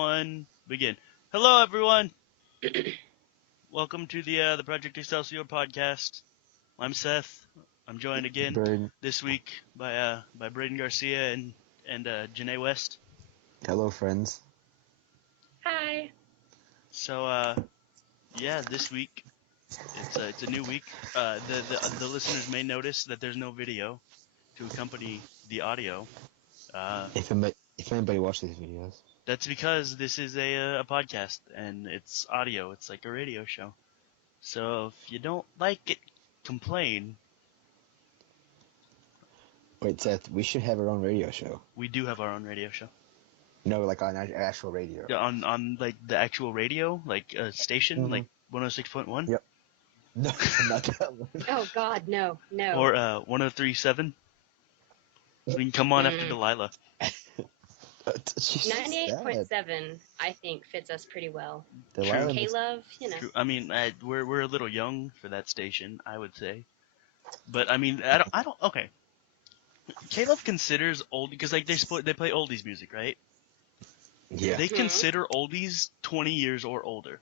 One, begin. Hello, everyone. Welcome to the Project Excelsior Podcast. I'm Seth. I'm joined again Brayden. this week by Brayden Garcia and Janae West. Hello, friends. Hi. So this week it's a new week. The listeners may notice that there's no video to accompany the audio. If anybody watches these videos, That's because this is a podcast and it's audio. It's like a radio show. So if you don't like it, complain. wait, Seth, we should have our own radio show. We do have our own radio show. No, like on actual radio. Yeah, on like the actual radio, like a station, Mhm. like 106.1. Yep. No, not that one. Oh God, no. Or 103.7. We can come on after Mm. Delilah. She's 98.7, I think, fits us pretty well. Delilah K-Love, True. I mean, we're a little young for that station, I would say. But I mean, I don't. Okay. Caleb considers old because like they play oldies music, right? Yeah. They Mhm. consider oldies 20 years or older.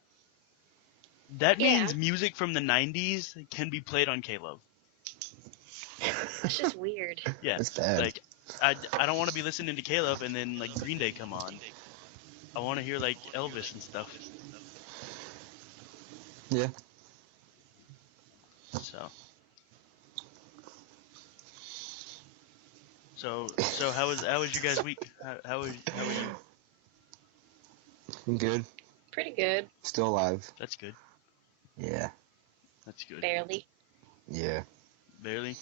That Yeah. means music from the 90s can be played on Caleb. It's just weird. Yeah. That's bad. Like I don't want to be listening to Caleb and then like Green Day come on. I want to hear like Elvis and stuff. Yeah. So how was your guys' week? How are you? I'm good. Pretty good. Still alive. That's good. Yeah. That's good. Barely. Yeah. Barely.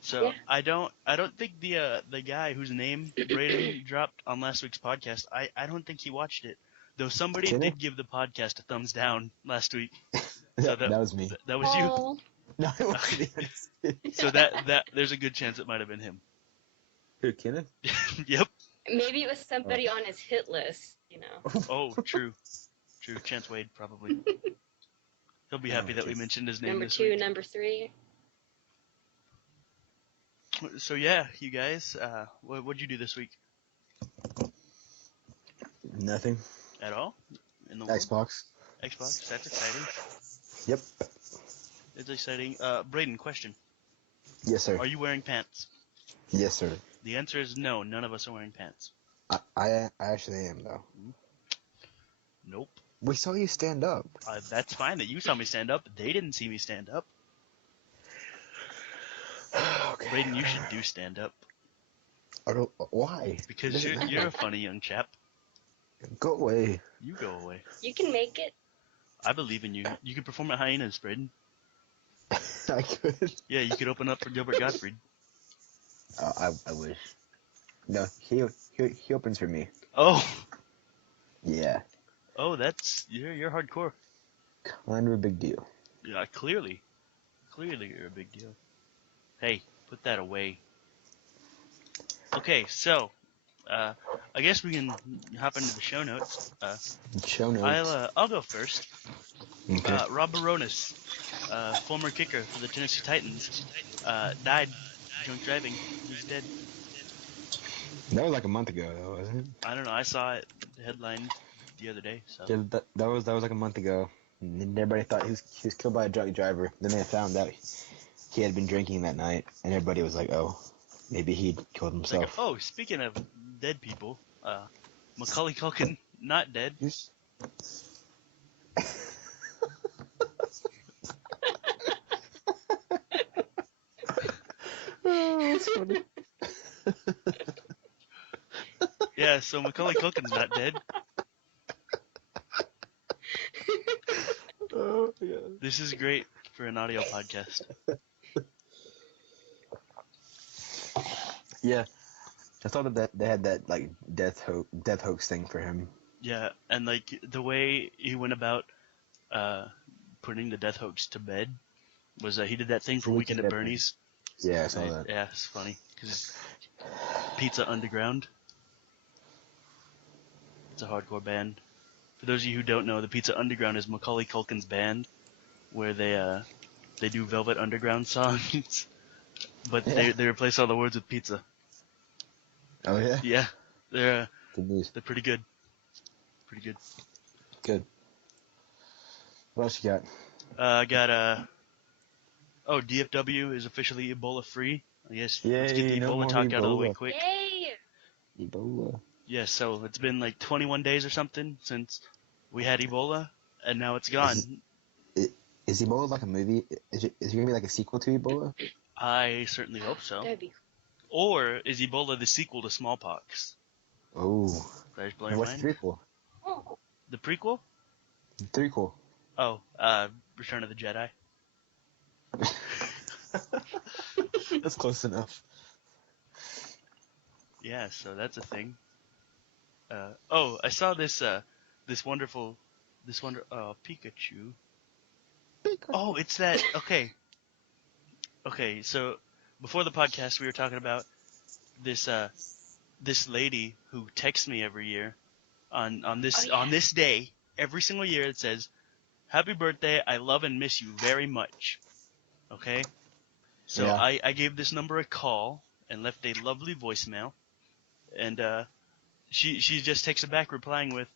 So Yeah. I don't think the guy whose name Brayden dropped on last week's podcast, I don't think he watched it. Though somebody Didn't he? did give the podcast a thumbs down last week. that was me. That was you. Oh, No, it wasn't. So that there's a good chance it might have been him. Who, Kenneth? Yep. maybe it was somebody on his hit list, you know. Oh, true. Chance Wade probably. He'll be happy that we mentioned his name Number this 2, week. number 3. So yeah, you guys, what'd you do this week? Nothing. At all? In the world? Xbox. Xbox. That's exciting. Yep. It's exciting. Brayden, question. Yes, sir. Are you wearing pants? Yes, sir. The answer is no. None of us are wearing pants. I actually am though. Nope. We saw you stand up. That's fine that you saw me stand up. They didn't see me stand up. Okay. Brayden, you should do stand up I don't, why? because Doesn't you're matter. a funny young chap. Go away. You go away. You can make it. I believe in you. You can perform at Hyenas, Brayden. I could. Yeah, you could open up for Gilbert Gottfried. I wish. No, he opens for me. Oh, Yeah, you're hardcore. kind of a big deal. Yeah, clearly you're a big deal. Hey, put that away. Okay, so I guess we can hop into the show notes. Show notes. I'll go first. Okay. Rob Baronis, former kicker for the Tennessee Titans, died drunk driving. He's dead. That was like a month ago, though, wasn't it? I don't know. I saw it headlined the other day. So Yeah, that was like a month ago. And everybody thought he was killed by a drunk driver. Then they found out he had been drinking that night, and everybody was like, "Oh, maybe he killed it's like, himself." oh, speaking of dead people, Macaulay Culkin not dead. That's funny. Yeah, so Macaulay Culkin's not dead. Oh, yeah. This is great for an audio podcast. Yeah, I thought that they had that like death hoax thing for him. Yeah, and like the way he went about putting the death hoax to bed was he did that thing for Weekend at Bernie's. Yeah, I saw that. Yeah, it's funny because Pizza Underground. It's a hardcore band. For those of you who don't know, the Pizza Underground is Macaulay Culkin's band, where they do Velvet Underground songs, but they replace all the words with pizza. Oh yeah. Yeah, they're Good news. They're pretty good. Pretty good. Good. What else you got? I got DFW is officially Ebola free. I guess let's get Yay, the no Ebola more talk out of the way Ebola. quick. Yay! Ebola. Yeah, so it's been like 21 days or something since we had Ebola, and now it's gone. Is Ebola like a movie? Is it going to be like a sequel to Ebola? I certainly hope so. That'd be Or is Ebola the sequel to smallpox? Oh. Did I just blow And your what's mind? the prequel? cool. The prequel? Threequel. Oh, Return of the Jedi. That's close enough. Yeah, so that's a thing. I saw this wonderful Pikachu. Oh, it's that. Okay, so before the podcast, we were talking about this lady who texts me every year on this day, every single year. It says, "Happy birthday! I love and miss you very much." Okay, so Yeah. I gave this number a call and left a lovely voicemail, and she just texted back replying with,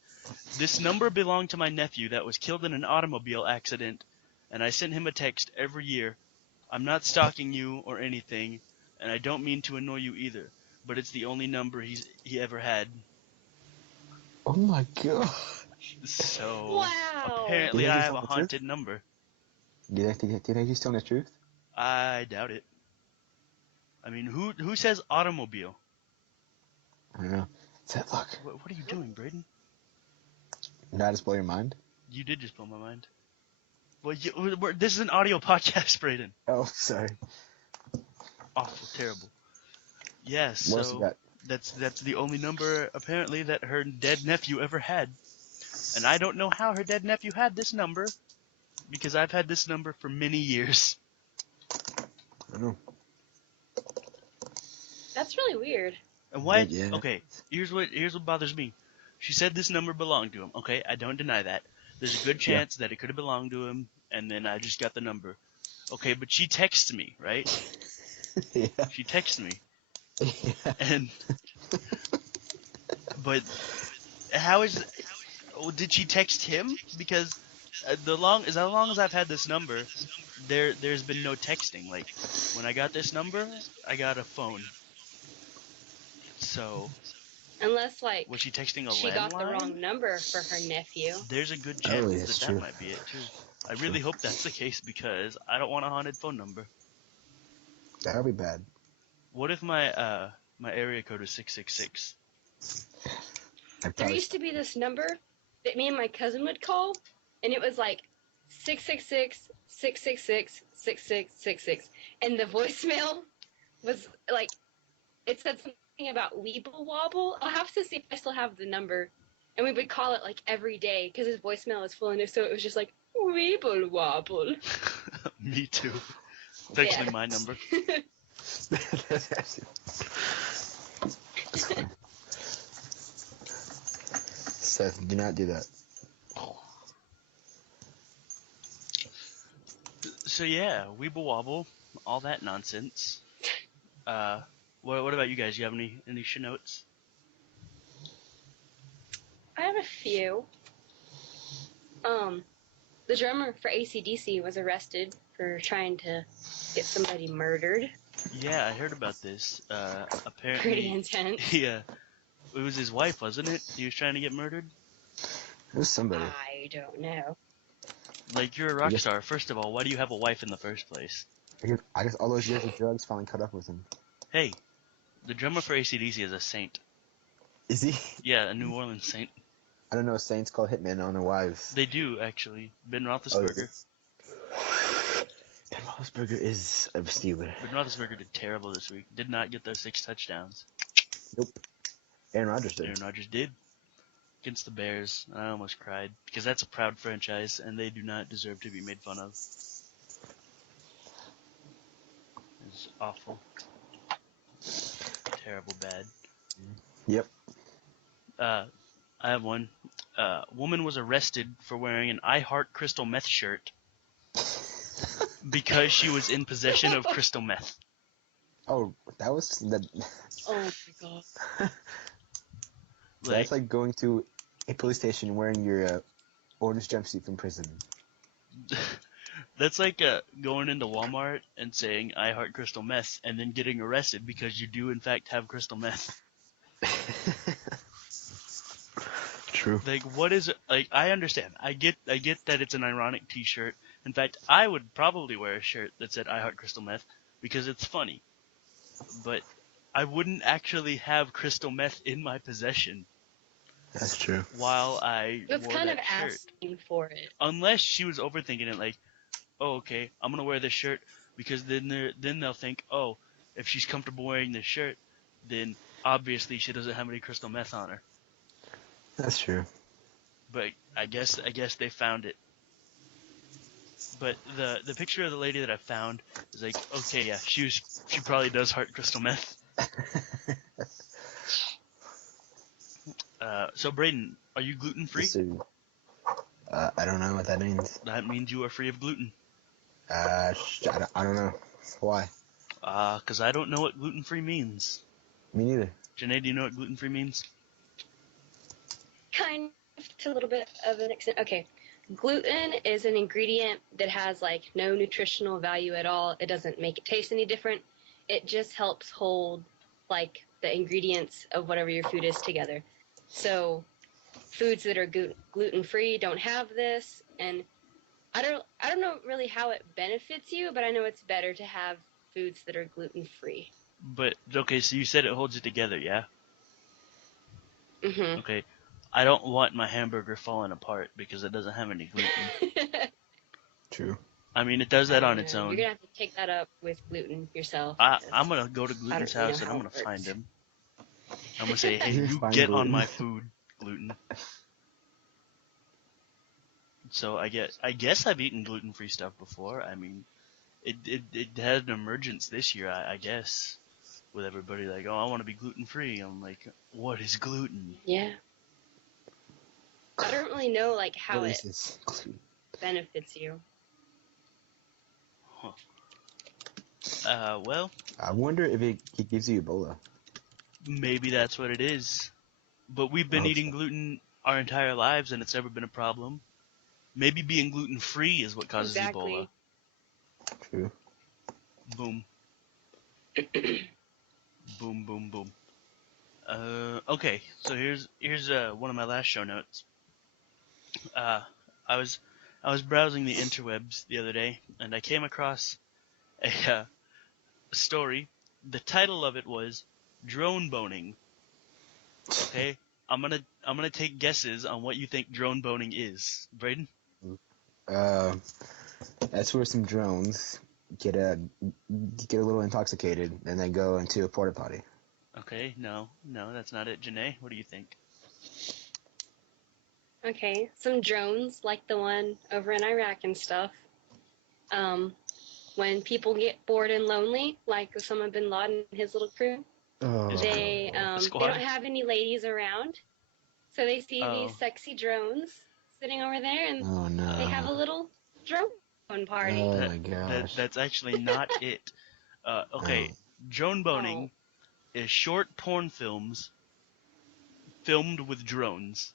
"This number belonged to my nephew that was killed in an automobile accident, and I sent him a text every year. I'm not stalking you or anything, and I don't mean to annoy you either, but it's the only number he ever had." Oh my god. So Wow. apparently You think I he's have a telling the truth? haunted number. Do you think he's telling the truth? I doubt it. I mean, who says automobile? I don't know. Seth, look. What are you doing, Brayden? Did I just blow your mind? You did just blow my mind. Well, this is an audio podcast, Brayden. Oh, sorry. Awful, terrible. Yeah, What else you so got? that's the only number apparently that her dead nephew ever had, and I don't know how her dead nephew had this number, because I've had this number for many years. I don't know. That's really weird. And what? Yeah. Okay, here's what bothers me. She said this number belonged to him. Okay, I don't deny that. There's a good chance that it could have belonged to him, and then I just got the number. Okay, but she texts me, right? Yeah. She texts me, Yeah. and but did she text him? Because as long as I've had this number, there's been no texting. Like when I got this number, I got a phone. So Unless, like, was she texting a she landline? got the wrong number for her nephew. There's a good chance that's that true. might be it too. I really hope that's the case because I don't want a haunted phone number. That would be bad. What if my my area code is 666? There used to be this number that me and my cousin would call, and it was like 666 666 6666, and the voicemail was like, it said something about Weeble Wobble. I'll have to see if I still have the number, and we would call it like every day because his voicemail was full, and so it was just like Weeble Wobble. Me too. It's actually my number. That's funny. Seth, do not do that. So yeah, Weeble Wobble, all that nonsense. What about you guys? You have any shit notes? I have a few. The drummer for AC/DC was arrested for trying to get somebody murdered. Yeah, I heard about this. Apparently, Pretty intense. Yeah, it was his wife, wasn't it? He was trying to get murdered. It was somebody. I don't know. Like, you're a rock star. First of all, why do you have a wife in the first place? I guess all those years of drugs finally caught up with him. Hey, the drummer for AC/DC is a saint. Is he? Yeah, a New Orleans saint. I don't know. Saints call hitmen on their wives. They do, actually. Ben Roethlisberger. Ben Roethlisberger is a Steeler. Ben Roethlisberger did terrible this week. Did not get those 6 touchdowns. Nope. Aaron Rodgers did. Aaron Rodgers did. Against the Bears. I almost cried. Because that's a proud franchise, and they do not deserve to be made fun of. It's awful. Terrible bad. Yep. I have one. Woman was arrested for wearing an I Heart Crystal Meth shirt because she was in possession of crystal meth. Oh, that was the. Oh my god. That's like going to a police station wearing your orange jumpsuit from prison. That's like going into Walmart and saying, I heart crystal meth, and then getting arrested because you do, in fact, have crystal meth. True. Like, what is it? Like, I understand. I get that it's an ironic t-shirt. In fact, I would probably wear a shirt that said, I heart crystal meth, because it's funny. But I wouldn't actually have crystal meth in my possession. That's true. While I It's wore kind that of shirt. asking for it. Unless she was overthinking it, like, oh, okay, I'm gonna wear this shirt because then they'll think, oh, if she's comfortable wearing this shirt, then obviously she doesn't have any crystal meth on her. That's true. But I guess they found it. But the picture of the lady that I found is like, okay, yeah, she probably does heart crystal meth. So Brayden, are you gluten free? I don't know what that means. That means you are free of gluten. I don't know. Why? 'Cause I don't know what gluten free means. Me neither. Janae, do you know what gluten free means? Kind of, to a little bit of an extent. Okay. Gluten is an ingredient that has like no nutritional value at all. It doesn't make it taste any different. It just helps hold like the ingredients of whatever your food is together. So foods that are gluten free don't have this, and I don't know really how it benefits you, but I know it's better to have foods that are gluten free. But okay, so you said it holds it together, yeah? Mhm. Okay. I don't want my hamburger falling apart because it doesn't have any gluten. True. I mean, it does that on its own. You're gonna have to take that up with gluten yourself. I'm gonna go to Gluten's house and I'm gonna find him. I'm gonna say, hey, you get on my food, Gluten. So I guess I've eaten gluten-free stuff before. I mean, it had an emergence this year, I guess, with everybody like, oh, I want to be gluten-free. I'm like, what is gluten? Yeah. I don't really know like how What it is this? benefits you. Well, I wonder if it gives you Ebola. maybe that's what it is. But we've been eating gluten our entire lives, and it's never been a problem. Maybe being gluten-free is what causes Ebola. True. Boom. Boom, boom, boom. Okay, so here's one of my last show notes. I was browsing the interwebs the other day, and I came across a story. The title of it was drone boning. Okay, I'm gonna take guesses on what you think drone boning is. Brayden? That's where some drones get a little intoxicated and then go into a porta potty. Okay, no, that's not it. Janae, what do you think? Okay, some drones like the one over in Iraq and stuff. When people get bored and lonely, like Osama bin Laden and his little crew, they don't have any ladies around, so they see these sexy drones sitting over there, and they have a little drone party. Oh my gosh. That's actually not it. Okay, drone boning is short porn films filmed with drones.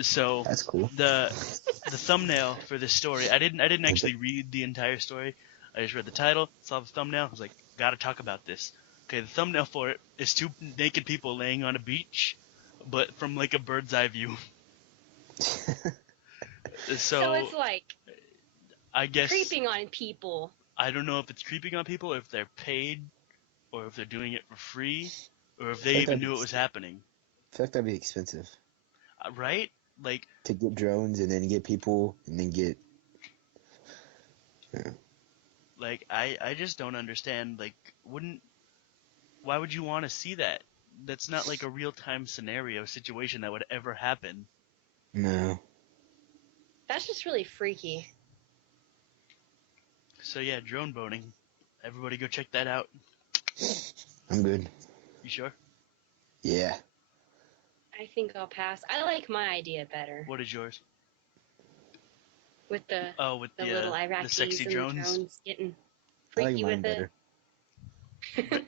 So that's cool. The thumbnail for this story, I didn't actually read the entire story. I just read the title, saw the thumbnail, I was like, gotta talk about this. Okay, the thumbnail for it is two naked people laying on a beach, but from like a bird's eye view. So it's like I guess creeping on people. I don't know if it's creeping on people, or if they're paid, or if they're doing it for free, or if they even knew it was happening. I feel like that'd be expensive. Right? Like to get drones and then get people and then get. Yeah. Like I just don't understand. Like why would you want to see that? That's not like a real time scenario situation that would ever happen. No. That's just really freaky. So yeah, drone boning. Everybody go check that out. I'm good. You sure? Yeah. I think I'll pass. I like my idea better. What is yours? With the with little Iraqis the sexy and drones. the drones getting freaky with it.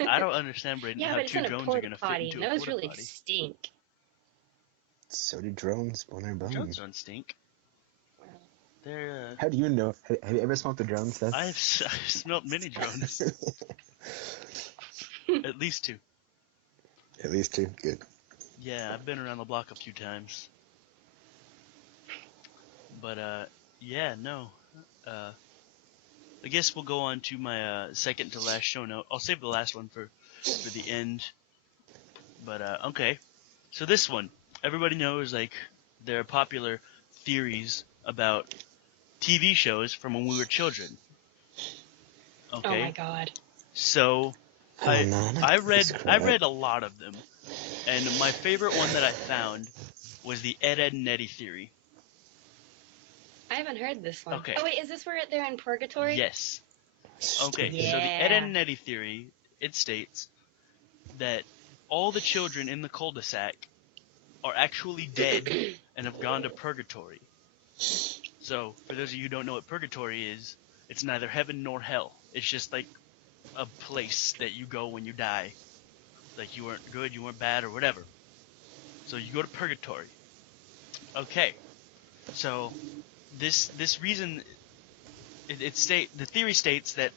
I don't understand, Brayden, Yeah, how but it's two in a drones are porta going to fit potty. into a Those porta really potty. stink. So do drones on their bones. Drones don't stink. They're. How do you know? Have you ever smoked a drone, Seth? I've smelled many drones. At least 2. At least 2. Good. Yeah, I've been around the block a few times. But, yeah, no. I guess we'll go on to my second to last show note. I'll save the last one for the end. But, okay. So this one, everybody knows, like, there are popular theories about TV shows from when we were children. Okay? Oh my god. So, I read a lot of them. And my favorite one that I found was the Ed, Edd and Eddy theory. I haven't heard this one. Okay. Oh wait, is this where they're in purgatory? Yes. Okay, Yeah. so the Ed, Edd and Eddy theory, it states that all the children in the cul-de-sac are actually dead and have gone to purgatory. So, for those of you who don't know what purgatory is, it's neither heaven nor hell. It's just like a place that you go when you die. Like you weren't good, you weren't bad, or whatever. So you go to purgatory. Okay. So this reason the theory states that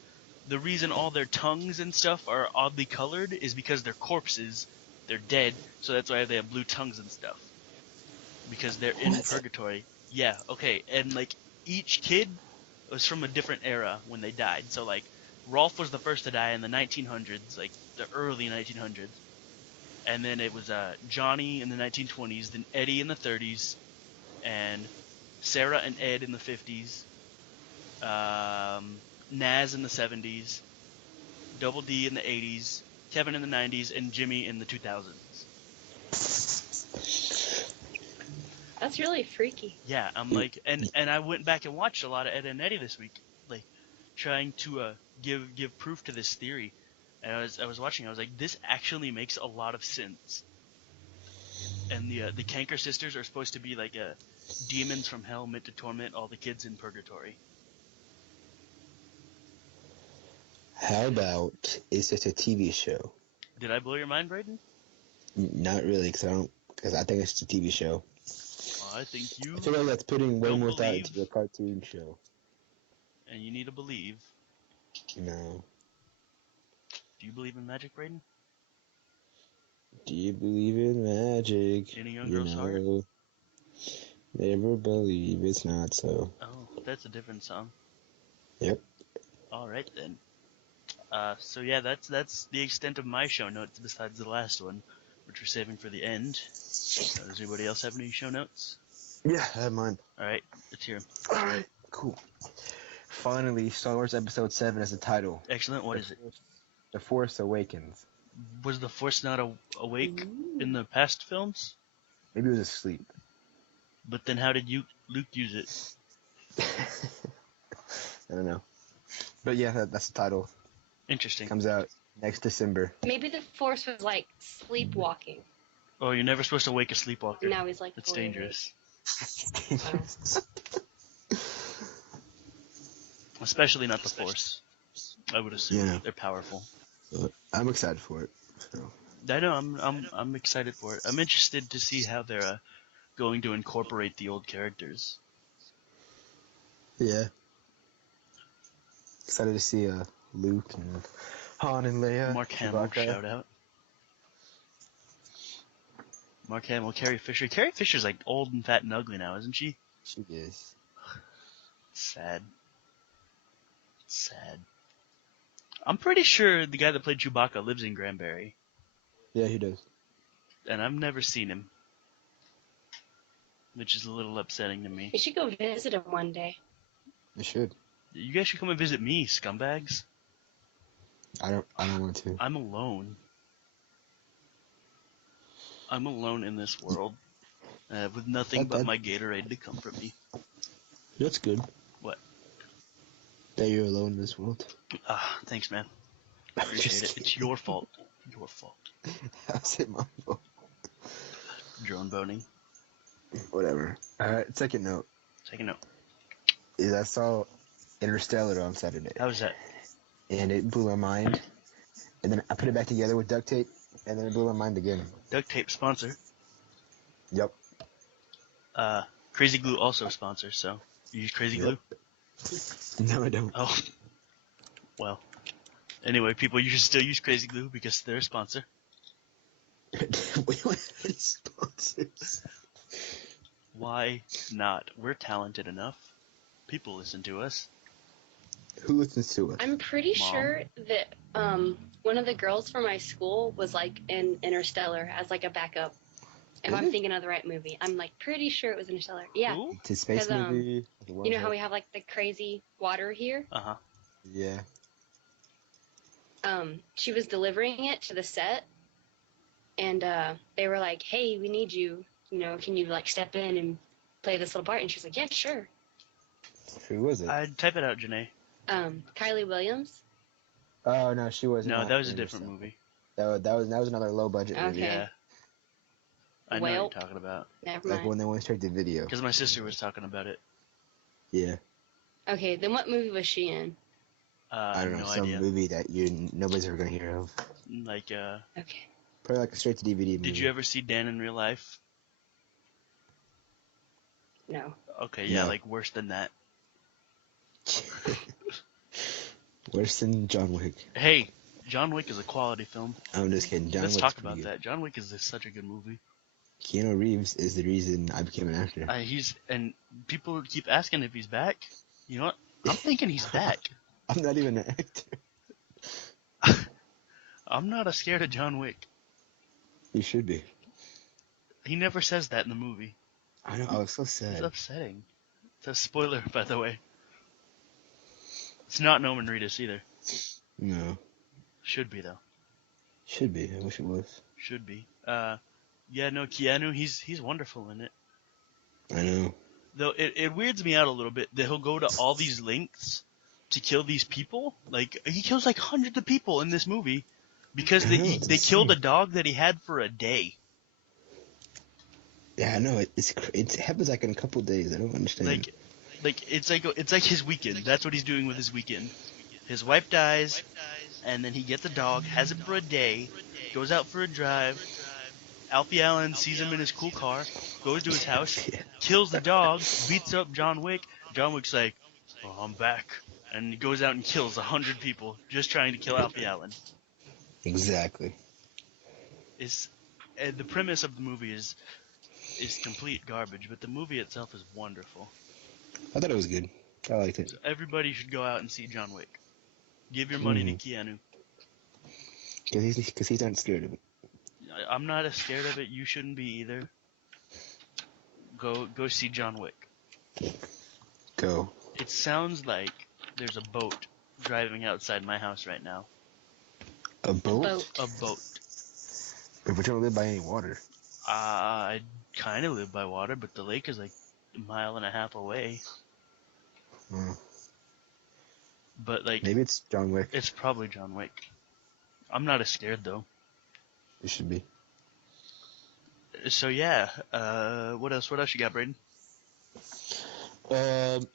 the reason all their tongues and stuff are oddly colored is because they're corpses, they're dead, so that's why they have blue tongues and stuff. Because they're in purgatory. Yeah, okay. And like each kid was from a different era when they died. So like Rolf was the first to die in the 1900s, like the early 1900s. And then it was Johnny in the 1920s, then Eddie in the 30s, and Sarah and Ed in the 50s, Naz in the 70s, Double D in the 80s, Kevin in the 90s, and Jimmy in the 2000s. That's really freaky. Yeah, I'm like, and I went back and watched a lot of Ed and Eddie this week, like trying to give proof to this theory. And I was watching, I was like, this actually makes a lot of sense. And the Canker sisters are supposed to be like demons from hell meant to torment all the kids in purgatory. How about it's just a TV show? Did I blow your mind, Brayden? Not really, because I think it's a TV show. I think you. I feel like that's putting way don't more thought believe. into a cartoon show. And you need to believe. No. Do you believe in magic, Brayden? Do you believe in magic? In a young girl's heart? Never believe it's not so. Oh, that's a different song. Yep. All right then. So yeah, that's the extent of my show notes besides the last one, which we're saving for the end. Does anybody else have any show notes? Yeah, I have mine. All right, let's hear 'em. All right, cool. Finally, Star Wars Episode 7 as the title. Excellent. What is it? The Force Awakens. Was the Force not awake in the past films? Maybe it was asleep. But then how did Luke use it? I don't know. But yeah, that's the title. Interesting. Comes out next December. Maybe the Force was like sleepwalking. Oh, you're never supposed to wake a sleepwalker. Now he's like. That's dangerous. Especially not the Force. I would assume. Yeah. They're powerful. I'm excited for it. So. I know. I'm excited for it. I'm interested to see how they're going to incorporate the old characters. Yeah. Excited to see Luke and Han and Leia. Mark Hamill, shout out. Mark Hamill, Carrie Fisher. Carrie Fisher's like old and fat and ugly now, isn't she? She is. Sad. Sad. I'm pretty sure the guy that played Chewbacca lives in Granbury. Yeah, he does. And I've never seen him. Which is a little upsetting to me. We should go visit him one day. You should. You guys should come and visit me, scumbags. I don't want to. I'm alone. I'm alone in this world. With nothing but my Gatorade to comfort me. That's good. What? That you're alone in this world. Thanks, man. I appreciate it. It's your fault. Your fault. How's it my fault? Drone boning. Whatever. Alright, second note. Second note. Is I saw Interstellar on Saturday. How was that? And it blew my mind. and then I put it back together with duct tape, and then it blew my mind again. Duct tape sponsor. Yep. Crazy Glue also sponsor, so you use Crazy Glue? No, I don't. Oh. Well. Anyway, people, you should still use Crazy Glue because they're a sponsor. We don't have any sponsors. Why not? We're talented enough. People listen to us. Who listens to us? I'm pretty Mom. sure that one of the girls from my school was like in Interstellar as like a backup. If I'm thinking of the right movie, I'm like pretty sure it was Interstellar. Yeah. Who? It's a space 'Cause, movie. You know how we have like the crazy water here? Uh-huh. Yeah. She was delivering it to the set, and they were like, "Hey, we need you. You know, can you like step in and play this little part?" And she was like, "Yeah, sure." Who was it? I'd type it out, Janae. Kylie Williams. Oh no, she wasn't. No, on that was a it, different so. movie. That was another low budget movie. Okay. Yeah. I know Well, what you're talking about. Never Like mind. when they went straight to video. Because my sister was talking about it. Yeah. Okay, then what movie was she in? I don't know, no some idea. movie that nobody's ever gonna hear of. Like, Okay. Probably like a straight to DVD movie. did you ever see Dan in real life? No. Okay, yeah, No. like worse than that. Worse than John Wick. Hey, John Wick is a quality film. I'm just kidding. John Let's Wick's talk pretty about good. that. John Wick is such a good movie. Keanu Reeves is the reason I became an actor. And people keep asking if he's back. You know what? I'm thinking he's back. I'm not even an actor. I'm not as scared of John Wick. You should be. He never says that in the movie. I know. I was so It's sad. upsetting. It's a spoiler, by the way. It's not Norman Reedus either. No. Should be, though. Should be. I wish it was. Should be. Yeah, no, Keanu, he's wonderful in it. I know. Though it weirds me out a little bit that he'll go to all these lengths to kill these people. Like, he kills like hundreds of people in this movie because I know, it's they killed a insane. dog that he had for a day. Yeah, I know. It happens like in a couple days. I don't understand. It's like his weekend. That's what he's doing with his weekend. His wife dies, and then he gets a dog, has it for a day, goes out for a drive. Alfie Allen sees him in his cool car, goes to his house, kills the dog, beats up John Wick. John Wick's like, "Oh, I'm back," and he goes out and kills 100 people just trying to kill Alfie Allen. Exactly. The premise of the movie is complete garbage, but the movie itself is wonderful. I thought it was good. I liked it. So everybody should go out and see John Wick. Give your money to Keanu. Because he's not scared of it. I'm not as scared of it. You shouldn't be either. Go see John Wick. Go. It sounds like there's a boat driving outside my house right now. A boat? A boat. But we don't live by any water. I kind of live by water, but the lake is like a mile and a half away. But like, maybe it's John Wick. it's probably John Wick. I'm not as scared though. It should be. So yeah, what else you got, Brayden? And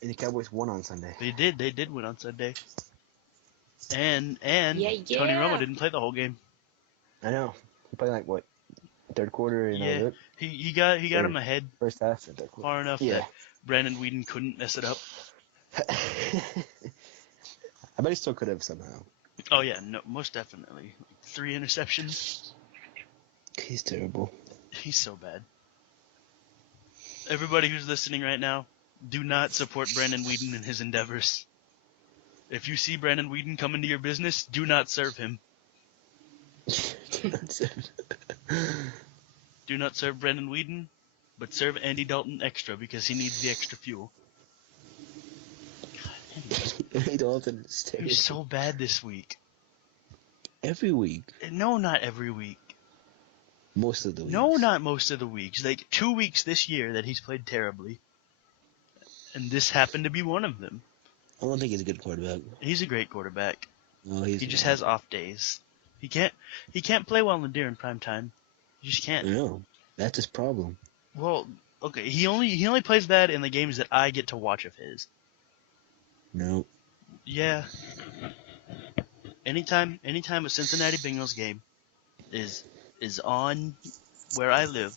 the Cowboys won on Sunday. They did win on Sunday. And Yeah. Tony Romo didn't play the whole game. I know. He played like what, third quarter and Yeah. all that? He got him ahead First half and third quarter. far enough that Brandon Whedon couldn't mess it up. I bet he still could have somehow. Oh yeah, no, most definitely. 3 interceptions. He's terrible. He's so bad. Everybody who's listening right now, do not support Brandon Whedon in his endeavors. If you see Brandon Whedon come into your business, do not serve him. Do not serve Brandon Whedon, but serve Andy Dalton extra because he needs the extra fuel. Andy Dalton is terrible. He's so bad this week. Every week. No, not every week. Most of the weeks. No, not most of the weeks. Like 2 weeks this year that he's played terribly. And this happened to be one of them. I don't think he's a good quarterback. He's a great quarterback. No, He just has off days. He can't play well during prime time. He just can't. No, that's his problem. Well, okay, he only plays bad in the games that I get to watch of his. No. Yeah. anytime a Cincinnati Bengals game is on where I live,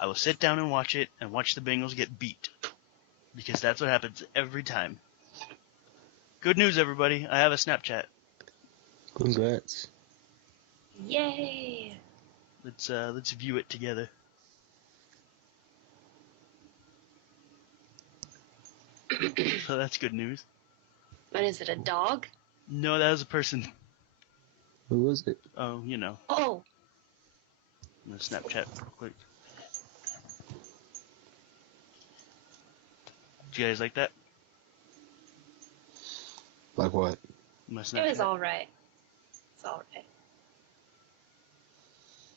I will sit down and watch it and watch the Bengals get beat. Because that's what happens every time. Good news, everybody. I have a Snapchat. Congrats. Yay! Let's view it together. So that's good news. What is it, a dog? No, that was a person. Who was it? Oh, you know. Oh! I'm gonna Snapchat real quick. Do you guys like that? Like what? My Snapchat. It was alright. It's alright.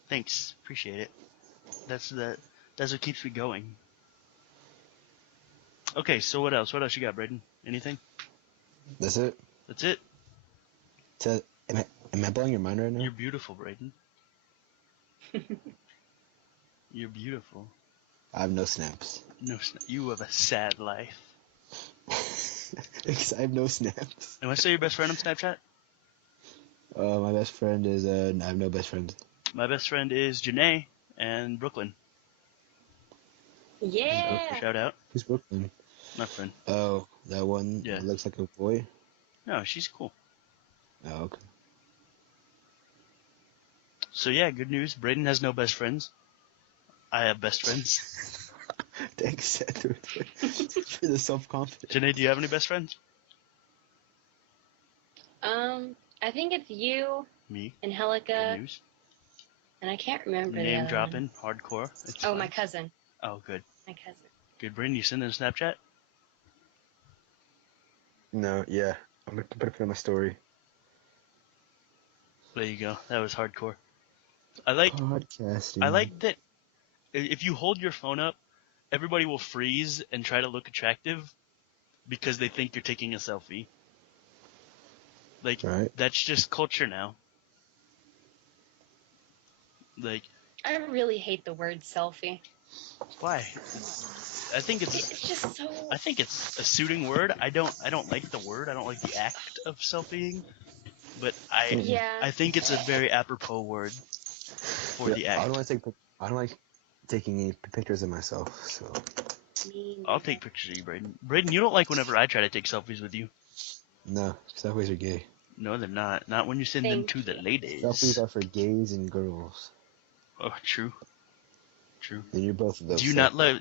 Thanks. Appreciate it. That's what keeps me going. Okay, so what else? What else you got, Brayden? Anything? That's it? That's it? So, am I blowing your mind right now? You're beautiful, Brayden. You're beautiful. I have no snaps. No, you have a sad life. Because I have no snaps. Am I still your best friend on Snapchat? My best friend is, I have no best friends. My best friend is Janae and Brooklyn. Yeah! Shout out. Who's Brooklyn? My friend. Oh, that one Yeah. that looks like a boy? No, she's cool. Oh, okay. So yeah, good news. Brayden has no best friends. I have best friends. Thanks, Seth, for the self-confidence. Janae, do you have any best friends? I think it's you Me. and Good Helica, news. and I can't remember the Name other dropping. Hardcore. It's one. Oh, fine. my cousin. Oh, good. My cousin. Good, Brayden. You send in a Snapchat? No, yeah. I'm going to put it on my story. There you go. That was hardcore. I like Podcasting. that if you hold your phone up, everybody will freeze and try to look attractive because they think you're taking a selfie. Like, Right. That's just culture now. Like, I really hate the word selfie. why? I think it's just so... I think it's a suiting word. I don't like the word. I don't like the act of selfieing. But I think it's a very apropos word for the act. I don't like taking any pictures of myself, so. I'll take pictures of you, Brayden. Brayden, you don't like whenever I try to take selfies with you. No, selfies are gay. No, they're not. Not when you send them to the ladies. Selfies are for gays and girls. Oh, true. True. And you're both of those. Do you not love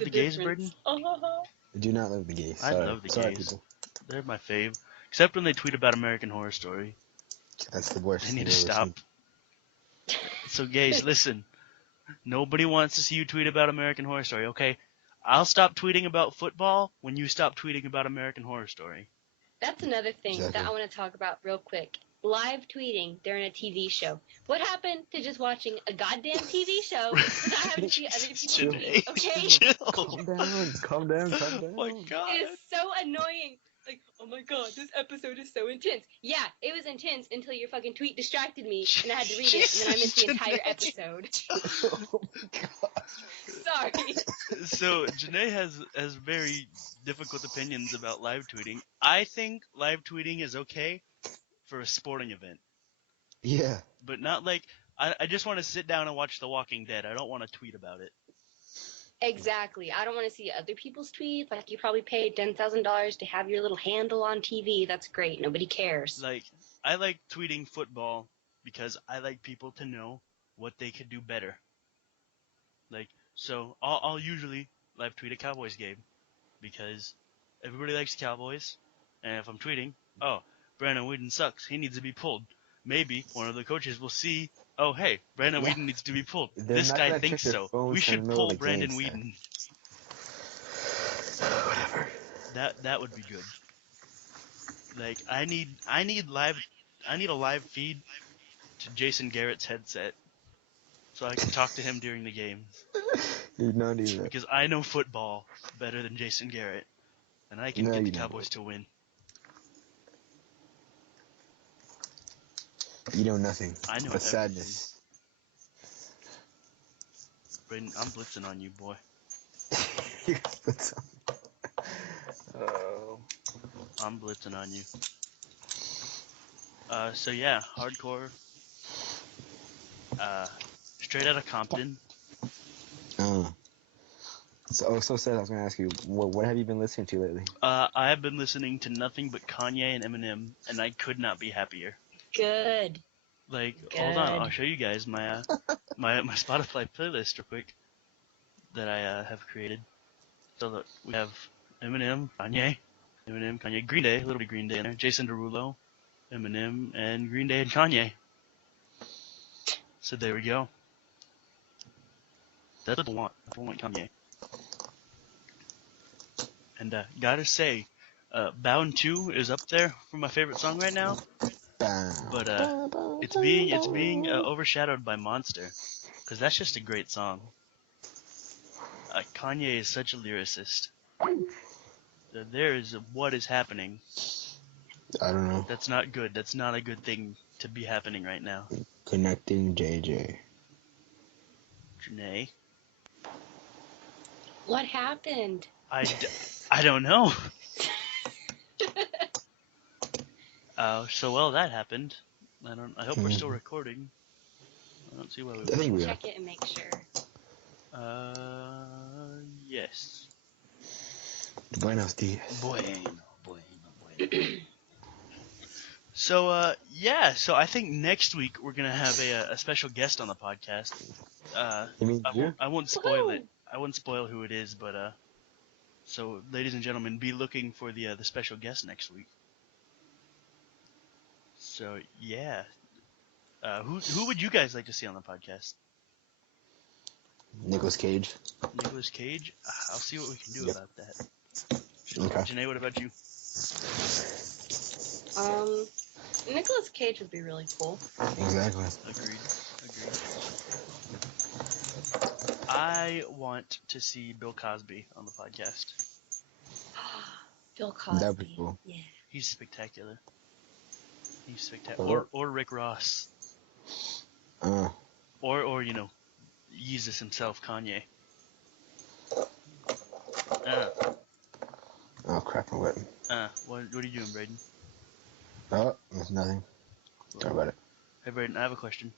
the gays, difference? Brayden? I do not love the gays. I Sorry. love the Sorry, gays. people. They're my fave. Except when they tweet about American Horror Story. That's the worst. They need thing to I've ever stop. So gays, listen. Nobody wants to see you tweet about American Horror Story, okay? I'll stop tweeting about football when you stop tweeting about American Horror Story. That's another thing Exactly. that I want to talk about real quick. Live tweeting during a TV show. What happened to just watching a goddamn TV show without having to see other people tweet? Okay? Chill. Calm down. Oh my god. It is so annoying. Like, oh my god, this episode is so intense. Yeah, it was intense until your fucking tweet distracted me and I had to read it and then I missed the entire episode. Oh my god. Sorry. So Janae has very difficult opinions about live tweeting. I think live tweeting is okay for a sporting event. Yeah. But not like I just want to sit down and watch The Walking Dead. I don't want to tweet about it. Exactly. I don't want to see other people's tweets. Like, you probably paid $10,000 to have your little handle on TV. That's great. Nobody cares. Like, I like tweeting football because I like people to know what they could do better. Like, so I'll usually live tweet a Cowboys game because everybody likes Cowboys. And if I'm tweeting, oh, Brandon Whedon sucks. He needs to be pulled. Maybe one of the coaches will see, oh, hey, Brandon Whedon needs to be pulled. They're This not guy gonna thinks check their so. phones We in should the middle of pull the Brandon game, Whedon. Whatever. That would be good. Like, I need a live feed to Jason Garrett's headset so I can talk to him during the games. You're not even that. Because I know football better than Jason Garrett, and I can No, get the you don't. Cowboys to win. You know nothing. I know but everything. sadness. Brayden, I'm blitzing on you, boy. Oh. I'm blitzing on you. So yeah, hardcore. Straight out of Compton. So Seth, I was gonna ask you, what have you been listening to lately? I have been listening to nothing but Kanye and Eminem, and I could not be happier. Good. Like, hold on, I'll show you guys my my Spotify playlist real quick that I have created. So look, we have Eminem, Kanye, Green Day, a little bit of Green Day in there, Jason Derulo, Eminem, and Green Day and Kanye. So there we go. That's what I want. I want Kanye. And gotta say, Bound 2 is up there for my favorite song right now. But it's being overshadowed by Monster, because that's just a great song. Kanye is such a lyricist. There is what is happening. I don't know. That's not good. That's not a good thing to be happening right now. Connecting JJ. Janae. What happened? I don't know. So that happened. I hope we're still recording. I don't see why we would. Check it and make sure. Yes. Buenos dias. Bueno. So, so I think next week we're gonna have a special guest on the podcast. You mean I won't spoil it. I won't spoil who it is, but so ladies and gentlemen, be looking for the special guest next week. So yeah, who would you guys like to see on the podcast? Nicolas Cage. Nicolas Cage. I'll see what we can do about that. Okay. Janae, what about you? Nicolas Cage would be really cool. Exactly. Agreed. I want to see Bill Cosby on the podcast. Bill Cosby. That'd be cool. Yeah. He's spectacular. Or Rick Ross. Or Jesus himself, Kanye. Oh crap! I'm wet. What are you doing, Brayden? Oh, there's nothing. Sorry about it. Hey, Brayden, I have a question.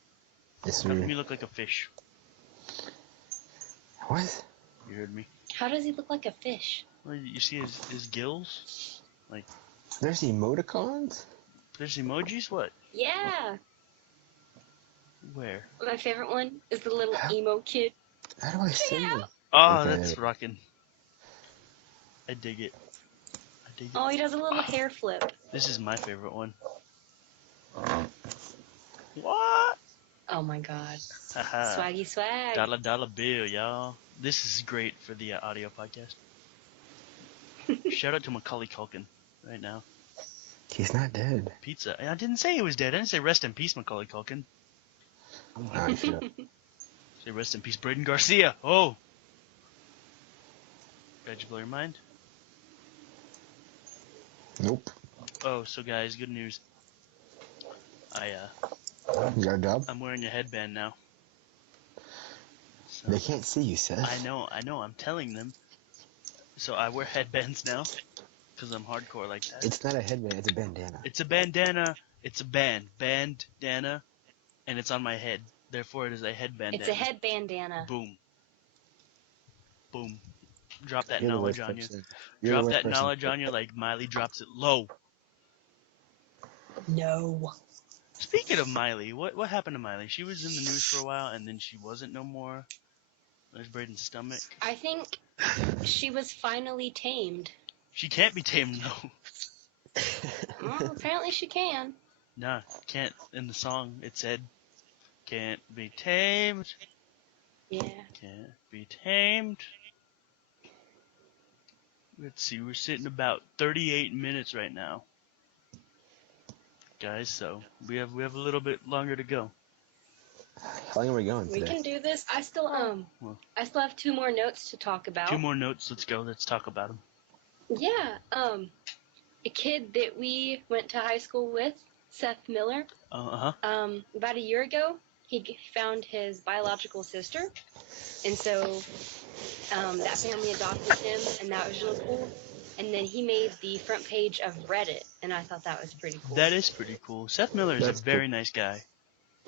Yes, How sir. come you look like a fish? What? You heard me. How does he look like a fish? Well, you see his gills? Like, there's emoticons? there's emojis? What? Yeah. Where? My favorite one is the little emo kid. How do I say it? Oh, Okay. that's rocking. I dig it. Oh, he does a little hair flip. This is my favorite one. What? Oh my god. Haha. Swaggy swag. Dollar bill, y'all. This is great for the audio podcast. Shout out to Macaulay Culkin right now. He's not dead. Pizza. I didn't say he was dead. I didn't say rest in peace, Macaulay Culkin. Alright, shut up. Say rest in peace, Brayden Garcia. Oh. Did you blow your mind? Nope. Oh, so guys, good news. You got a job? I'm wearing a headband now. So, They can't see you, Seth. I know. I'm telling them. So I wear headbands now, because I'm hardcore like that. It's not a headband, it's a bandana. It's a bandana. It's a bandana, and it's on my head. Therefore, it is a headband. It's a head bandana. Boom. Drop that You're the knowledge worst on you. person. You're the Drop worst that person. knowledge on you like Miley drops it low. No. Speaking of Miley, what happened to Miley? She was in the news for a while, and then she wasn't no more. There's Brayden's stomach. I think she was finally tamed. She can't be tamed, no. Well, apparently she can. Nah, can't. In the song, it said, can't be tamed. Yeah. Can't be tamed. Let's see, we're sitting about 38 minutes right now. Guys, so we have a little bit longer to go. How long are we going We today? can do this. I still have 2 more notes to talk about. 2 more notes, let's go, let's talk about them. Yeah, a kid that we went to high school with, Seth Miller. About a year ago, he found his biological sister, and so that family adopted him, and that was really cool. and then he made the front page of Reddit, and I thought that was pretty cool. That is pretty cool. Seth Miller is a very nice guy.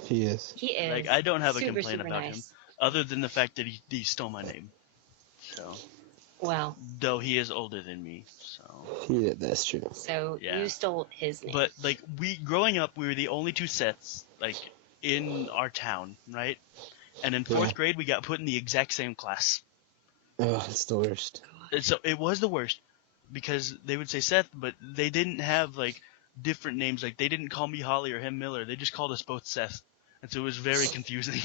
He is. He is. Like, I don't have a super, complaint super about nice. him, other than the fact that he stole my name. So. Well. Though he is older than me, so. Yeah, that's true. So you stole his name. But like growing up, we were the only two Seths like in our town, right? And in 4th grade, we got put in the exact same class. Oh, it's the worst. And so it was the worst because they would say Seth, but they didn't have like different names. Like they didn't call me Holly or him Miller. They just called us both Seth, and so it was very confusing.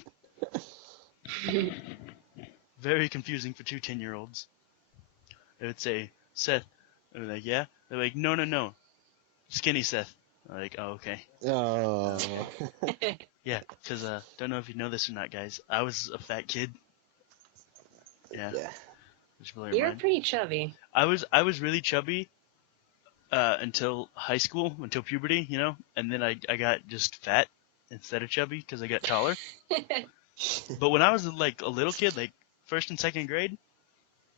Very confusing for two 10-year-olds. They would say, Seth. And they're like, yeah? They're like, no. Skinny Seth. I'm like, oh, okay. Oh. Yeah, because, don't know if you know this or not, guys. I was a fat kid. Yeah. You're pretty chubby. I was really chubby until high school, until puberty, you know? And then I got just fat instead of chubby because I got taller. But when I was, like, a little kid, like, 1st and 2nd grade,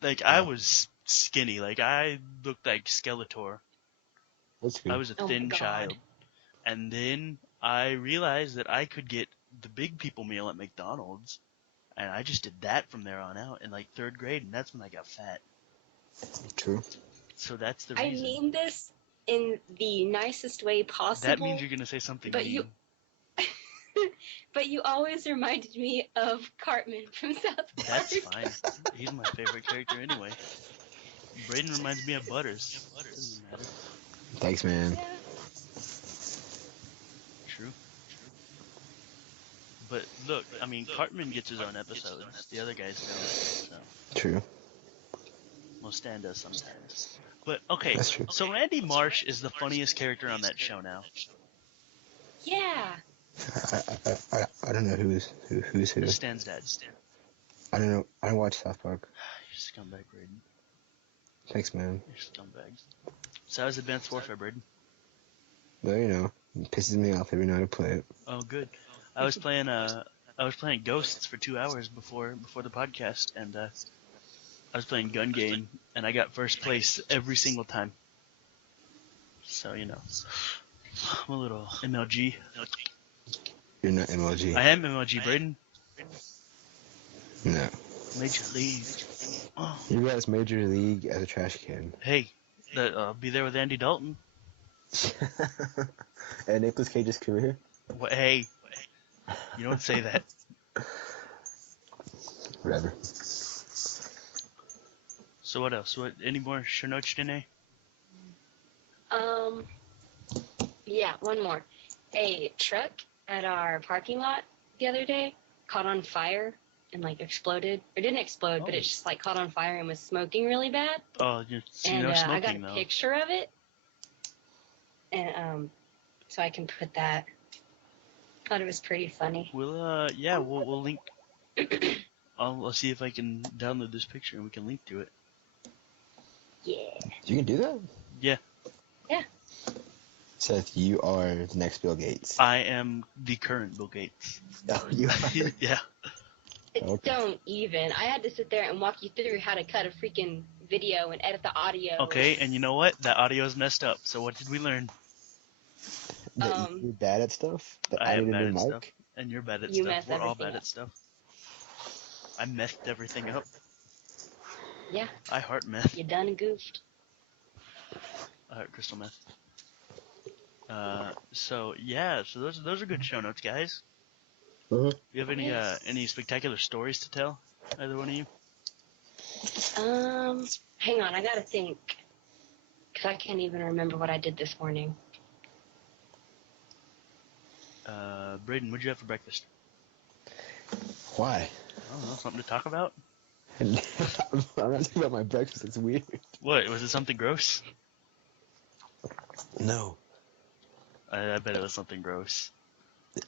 like, I was skinny. Like, I looked like Skeletor. That's good. I was a thin child. And then I realized that I could get the big people meal at McDonald's. And I just did that from there on out in, like, 3rd grade, and that's when I got fat. True. So that's the reason. I mean this in the nicest way possible. That means you're going to say something mean. But you always reminded me of Cartman from South Park. That's fine. He's my favorite character anyway. Brayden reminds me of Butters. Doesn't matter. Thanks, man. Yeah. True. But look, I mean, Cartman gets his own episodes. The other guys don't. So. True. Well, Stan does sometimes. But okay, so Randy Marsh is the funniest character on that show now. Yeah. I don't know who's who. Stan's dad. I don't know. I don't watch South Park. You're scumbag, Brayden. Thanks, man. You're scumbag. So how's Advanced Warfare, Brayden? Well, you know, it pisses me off every night I play it. Oh, good. I was playing Ghosts for 2 hours before the podcast, and I was playing gun game, and I got 1st place every single time. So you know, I'm a little MLG. You're not MLG. I am MLG, Brayden. No. Major League. Oh. You guys Major League as a trash can. Hey, I'll be there with Andy Dalton. And Nicolas Cage's career? What, hey, you don't say that. Whatever. So what else? Any more show notes, Janae? Yeah, one more. A truck at our parking lot the other day caught on fire and like exploded. It didn't explode, but it just like caught on fire and was smoking really bad. Oh, smoking, I got a though. picture of it, and so I can put that. Thought it was pretty funny. We'll link. I'll see if I can download this picture and we can link to it. Yeah. You can do that? Yeah. Yeah. Seth, you are the next Bill Gates. I am the current Bill Gates. Oh, you are? Yeah. Okay. Don't even. I had to sit there and walk you through how to cut a freaking video and edit the audio. Okay, and you know what? That audio is messed up. So what did we learn? That you're bad at stuff? I am bad at stuff. And you're bad at stuff. We're all bad up. at stuff. I messed everything up. Yeah. I heart meth. You done goofed. I heart crystal meth. So those are good show notes, guys. Uh-huh. Do you have any spectacular stories to tell? Either one of you? Hang on, I gotta think. Because I can't even remember what I did this morning. Brayden, what'd you have for breakfast? Why? I don't know, something to talk about? I'm not talking about my breakfast, it's weird. What, was it something gross? No. I bet it was something gross.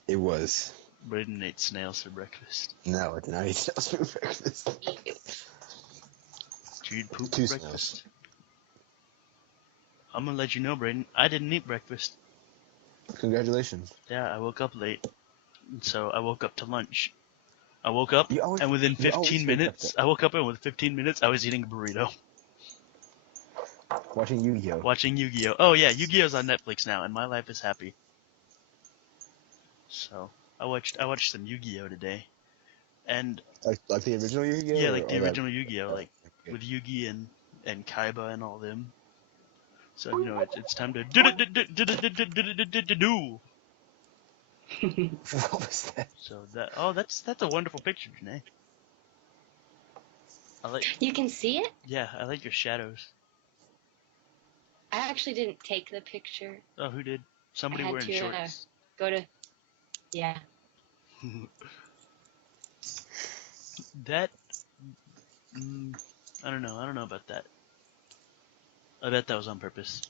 It was. Brayden ate snails for breakfast. No, I did not eat snails for breakfast. Did you eat poop Two for breakfast? snails. I'm gonna let you know, Brayden, I didn't eat breakfast. Congratulations. Yeah, I woke up late. So I woke up to lunch. I woke up, and within 15 minutes, I was eating a burrito. Watching Yu-Gi-Oh. Watching Yu-Gi-Oh. Oh yeah, Yu-Gi-Oh's on Netflix now, and my life is happy. So I watched some Yu-Gi-Oh today, and Like the original Yu-Gi-Oh. yeah, like the original Yu-Gi-Oh, Oh, like okay. with Yugi and Kaiba and all them. So it's time to do. What was that? So that's a wonderful picture, Janae. You can see it? Yeah, I like your shadows. I actually didn't take the picture. Oh, who did? Somebody wearing shorts. Yeah. That, I don't know about that. I bet that was on purpose.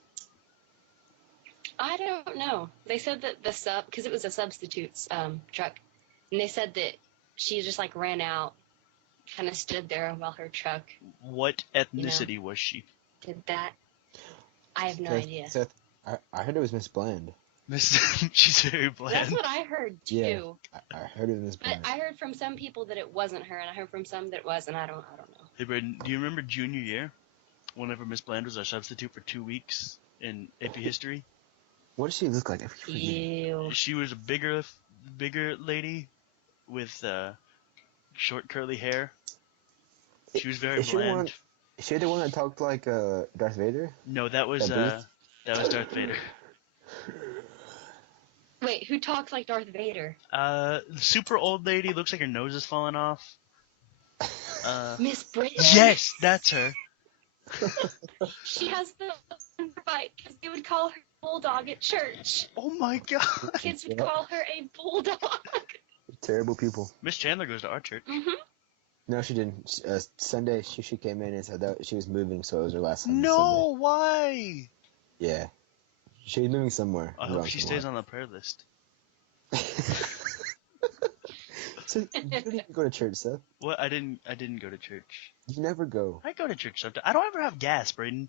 I don't know. They said that because it was a substitutes truck, and they said that she just like ran out, kind of stood there while her truck. What ethnicity was she? Did that? I have no idea. Seth, I heard it was Miss Bland. She's very bland. That's what I heard too. Yeah, I heard it was Miss Bland. But I heard from some people that it wasn't her, and I heard from some that it was, and I don't know. Hey, Brayden, do you remember junior year? Whenever Miss Bland was our substitute for 2 weeks in AP history. What does she look like? Ew. She was a bigger lady with short curly hair. She was very bland. Is she the one that talked like Darth Vader? No, that was Darth Vader. Wait, who talks like Darth Vader? Super old lady, looks like her nose is falling off. Miss Brayden? Yes, that's her. She has the fight because they would call her bulldog at church. Oh my god. Kids would call her a bulldog. Terrible people. Miss Chandler goes to our church. Mm-hmm. No, she didn't. Sunday, she came in and said that she was moving, so it was her last Sunday. No, why? Yeah. She was moving somewhere. I hope she stays on the prayer list. So you don't even go to church, Seth? What? I didn't go to church. You never go. I go to church sometimes. I don't ever have gas, Brayden.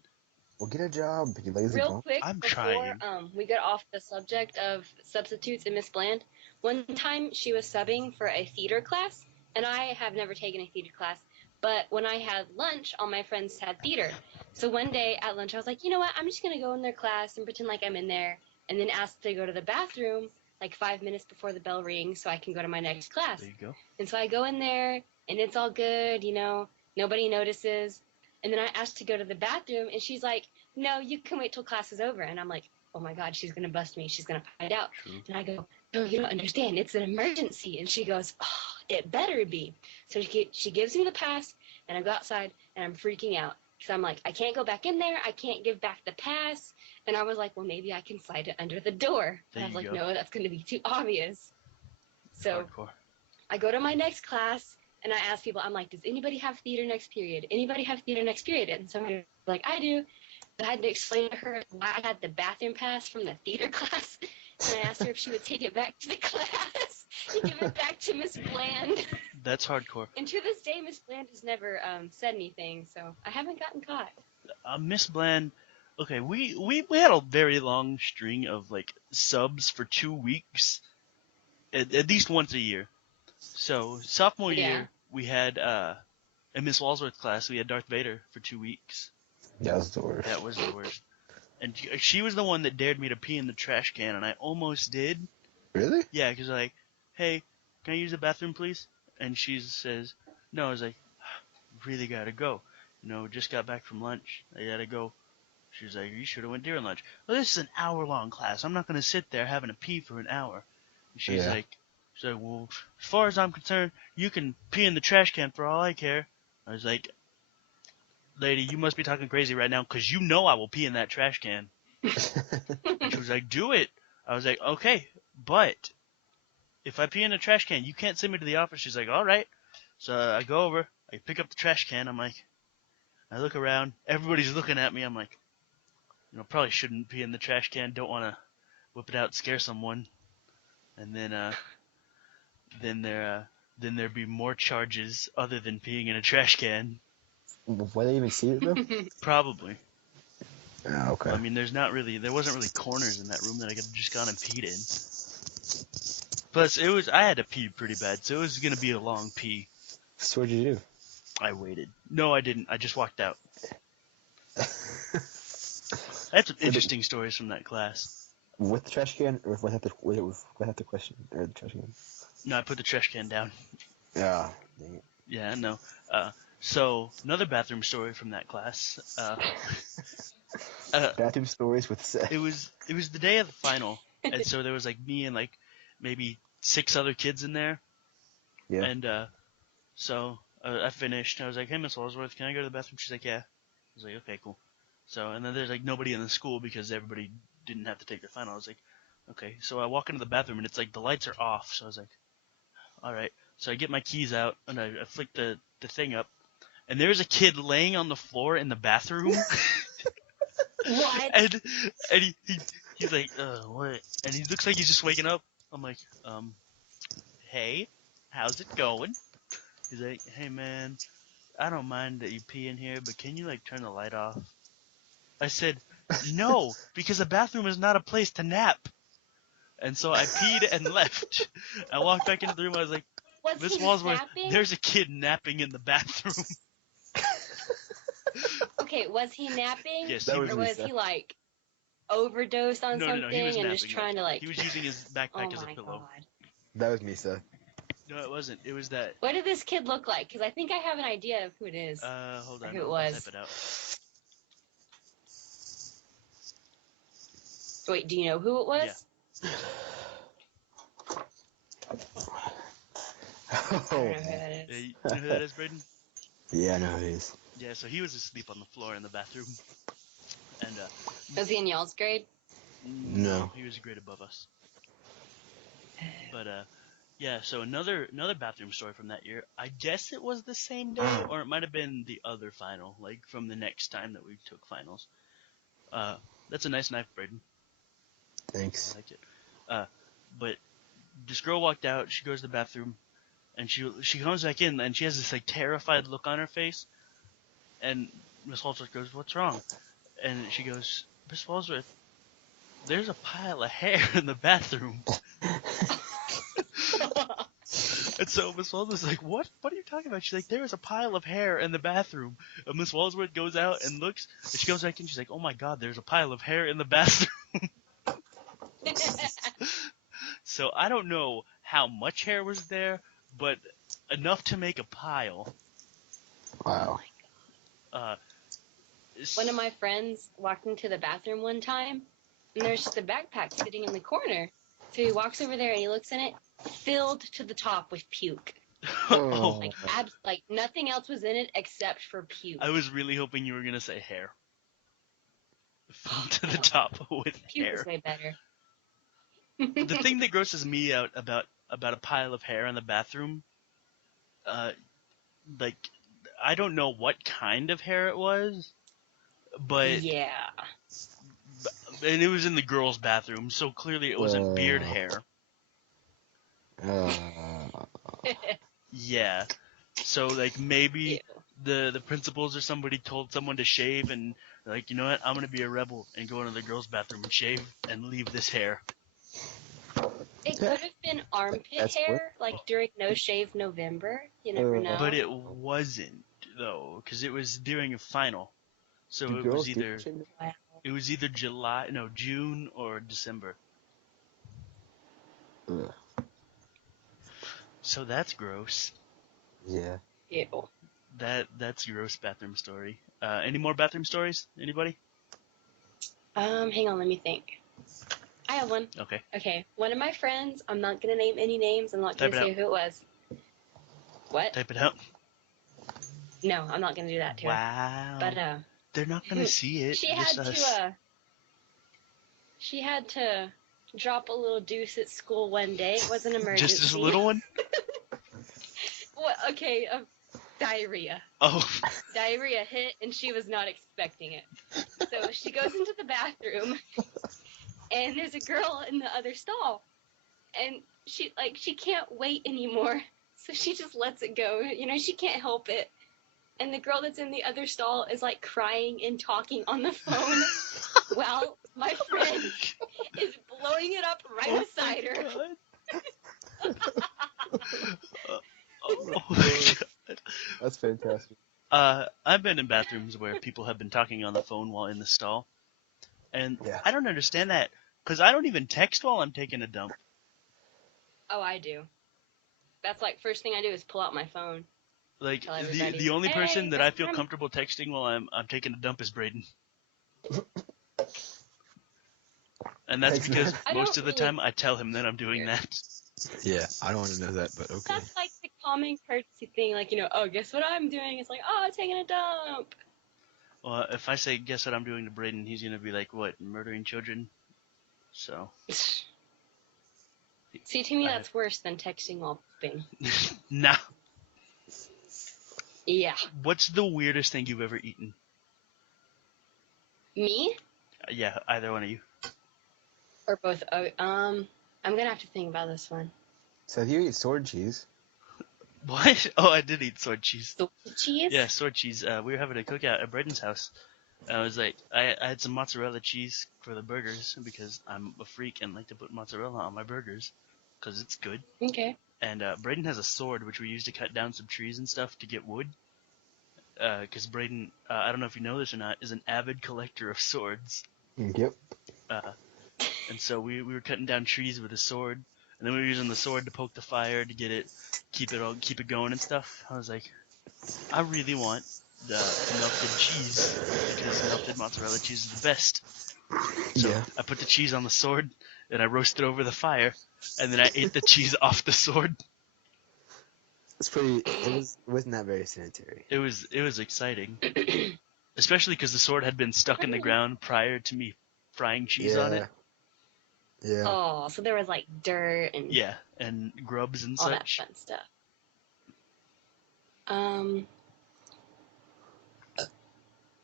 Well, get a job, you lazy Real bum. quick, I'm before trying. We get off the subject of substitutes and Miss Bland, one time she was subbing for a theater class, and I have never taken a theater class, but when I had lunch, all my friends had theater. So one day at lunch, I was like, you know what, I'm just going to go in their class and pretend like I'm in there, and then ask to go to the bathroom like 5 minutes before the bell rings so I can go to my next class. There you go. And so I go in there, and it's all good, nobody notices. And then I asked to go to the bathroom, and she's like, no, you can wait till class is over. And I'm like, oh my God, she's going to bust me. She's going to find out. True. And I go, no, you don't understand. It's an emergency. And she goes, oh, it better be. So she gives me the pass, and I go outside, and I'm freaking out. Because I'm like, I can't go back in there. I can't give back the pass. And I was like, well, maybe I can slide it under the door. And I was like, no, that's going to be too obvious. So Hardcore. I go to my next class, and I ask people, I'm like, does anybody have theater next period? Anybody have theater next period? And somebody was like, I do. I had to explain to her why I had the bathroom pass from the theater class. And I asked her if she would take it back to the class and give it back to Miss Bland. That's hardcore. And to this day, Miss Bland has never said anything, so I haven't gotten caught. Miss Bland, okay, we had a very long string of like subs for 2 weeks, at least once a year. So sophomore year, we had in Miss Walsworth's class, we had Darth Vader for 2 weeks. That was the worst. That was the worst. And she was the one that dared me to pee in the trash can, and I almost did. Really? Yeah, because like, hey, can I use the bathroom, please? And she says, no. I was like, really gotta go. Just got back from lunch. I gotta go. She's like, you should have went during lunch. Well, this is an hour-long class. I'm not gonna sit there having to pee for an hour. And she's like, well, as far as I'm concerned, you can pee in the trash can for all I care. I was like, lady, you must be talking crazy right now, because I will pee in that trash can. And she was like, do it. I was like, okay, but if I pee in the trash can, you can't send me to the office. She's like, all right. So I go over, I pick up the trash can. I'm like, I look around. Everybody's looking at me. I'm like, probably shouldn't pee in the trash can. Don't want to whip it out, scare someone. And then there'd be more charges other than peeing in a trash can. Why they even see it though? Probably. Oh, okay. I mean, there wasn't really corners in that room that I could have just gone and peed in. Plus, I had to pee pretty bad, so it was gonna be a long pee. So what'd you do? I waited. No, I didn't. I just walked out. had some interesting stories from that class. With the trash can, or without the question, or the trash can? No, I put the trash can down. Yeah. Dang it. Yeah, no. So another bathroom story from that class. Bathroom stories with Seth. It was the day of the final, and so there was like me and like maybe 6 other kids in there. Yeah. And so I finished. I was like, "Hey, Miss Walsworth, can I go to the bathroom?" She's like, "Yeah." I was like, "Okay, cool." So and then there's like nobody in the school because everybody didn't have to take their final. I was like, "Okay." So I walk into the bathroom and it's like the lights are off. So I was like, "All right." So I get my keys out and I flick the thing up, and there's a kid laying on the floor in the bathroom. What? And he's like, what? And he looks like he's just waking up. I'm like, hey, how's it going? He's like, hey man, I don't mind that you pee in here, but can you like turn the light off? I said, no, because the bathroom is not a place to nap. And so I peed and left. I walked back into the room. I was like, Was Miss he Walsworth, napping? there's a kid napping in the bathroom. Okay, was he napping? Yes, That or was was Lisa. he like overdosed on No, something he was and napping. just trying to like? He was using his Oh backpack as a my pillow. god! That was me, Seth. No, it wasn't. It was that. What did this kid look like? Because I think I have an idea of who it is. Hold Or on. who it I'll was. type it out. Wait, do you know who it was? Yeah. I don't know who that is. You know who that is, Brayden? Yeah, I know who it is. Yeah, so he was asleep on the floor in the bathroom. And, Was he in y'all's grade? No. He was a grade above us. But, yeah, so another bathroom story from that year. I guess it was the same day, or it might have been the other final, like from the next time that we took finals. That's a nice knife, Brayden. Thanks. I like it. But this girl walked out, she goes to the bathroom, and she comes back in, and she has this, like, terrified look on her face. And Miss Walsworth goes, what's wrong? And she goes, Miss Walsworth, there's a pile of hair in the bathroom. And so Miss Walsworth's like, what? What are you talking about? She's like, there is a pile of hair in the bathroom. And Miss Walsworth goes out and looks, and she comes back in, she's like, oh my god, there's a pile of hair in the bathroom. So I don't know how much hair was there, but enough to make a pile. Wow. One of my friends walked into the bathroom one time, and there's just a backpack sitting in the corner. So he walks over there and he looks in it, filled to the top with puke. Oh. Like nothing else was in it except for puke. I was really hoping you were going to say hair. Filled to the top with Puke hair. is way better. The thing that grosses me out about a pile of hair in the bathroom, like, I don't know what kind of hair it was, but Yeah. and it was in the girls' bathroom, so clearly it wasn't beard hair. Yeah. So like maybe the principals or somebody told someone to shave, and like, you know what, I'm gonna be a rebel and go into the girls' bathroom and shave and leave this hair. It could have been armpit hair, like during No Shave November. You never know. But it wasn't though, because it was during a final, so Do it girls was either do June or December. Ugh. So that's gross. Yeah. Ew. That's gross bathroom story. Any more bathroom stories? Anybody? Hang on, let me think. I have one. Okay. Okay, one of my friends, I'm not going to name any names, I'm not going to say who it was. What? Type it out. No, I'm not going to do that to her. Wow. But, they're not gonna see it. she just had us. to, she had to drop a little deuce at school one day. It was an emergency. Just a little one? Well, okay, diarrhea. Oh. Diarrhea hit, and she was not expecting it. So she goes into the bathroom, and there's a girl in the other stall, and she can't wait anymore, so she just lets it go. You know, she can't help it. And the girl that's in the other stall is like crying and talking on the phone while my friend is blowing it up right beside her. Oh my god. That's fantastic. I've been in bathrooms where people have been talking on the phone while in the stall, And Yeah. I don't understand that, because I don't even text while I'm taking a dump. Oh, I do. That's like first thing I do is pull out my phone. Like, Tell everybody, the only person hey, that guess I feel what I'm- comfortable texting while I'm taking a dump is Brayden. And that's Thanks, because man. I most don't of the really time I tell him that I'm doing care. that. Yeah, I don't want to know that, but okay. That's like the common courtesy thing. Like, oh, guess what I'm doing? It's like, oh, I'm taking a dump. Well, if I say, guess what I'm doing to Brayden, he's going to be like, what, murdering children? So. See, to me, that's worse than texting while pooping. Nah. Yeah. What's the weirdest thing you've ever eaten? Me? Yeah, either one of you. Or both? I'm gonna have to think about this one. So if you eat sword cheese, What? Oh, I did eat sword cheese. The cheese? Yeah, sword cheese. We were having a cookout at Brayden's house. I was like, I had some mozzarella cheese for the burgers because I'm a freak and like to put mozzarella on my burgers because it's good. Okay. And Brayden has a sword which we use to cut down some trees and stuff to get wood. Because Brayden, I don't know if you know this or not, is an avid collector of swords. yep. And so we were cutting down trees with a sword, and then we were using the sword to poke the fire to get it, keep it going and stuff. I was like, I really want the melted cheese because melted mozzarella cheese is the best. So Yeah. I put the cheese on the sword and I roasted over the fire, and then I ate the cheese off the sword. It's pretty. It wasn't that very sanitary. It was exciting, especially because the sword had been stuck in the ground prior to me frying cheese on it. Yeah. Oh, so there was like dirt and Yeah, and grubs and all that such. fun stuff.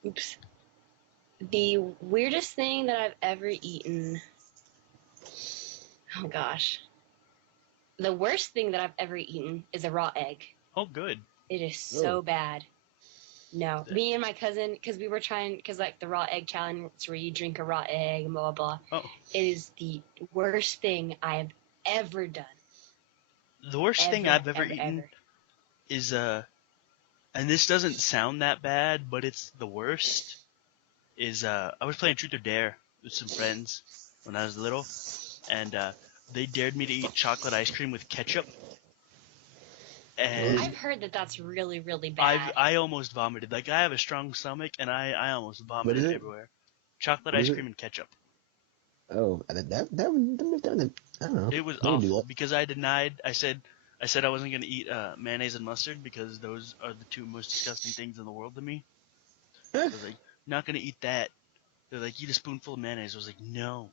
Oops. The weirdest thing that I've ever eaten. Oh gosh. The worst thing that I've ever eaten is a raw egg. Oh, good. It is so bad. No, me and my cousin, because we were trying, because like the raw egg challenge where you drink a raw egg and blah blah blah. Oh. It is the worst thing I have ever done. The worst thing I've ever eaten is and this doesn't sound that bad, but it's the worst. Is I was playing Truth or Dare with some friends when I was little, and they dared me to eat chocolate ice cream with ketchup. And I've heard that that's really, really bad. I almost vomited. Like, I have a strong stomach, and I almost vomited everywhere. Chocolate ice cream and ketchup. Oh, that I don't know. It was awful because I denied. I said I wasn't going to eat mayonnaise and mustard because those are the two most disgusting things in the world to me. I was like, not going to eat that. They're like, eat a spoonful of mayonnaise. I was like, no.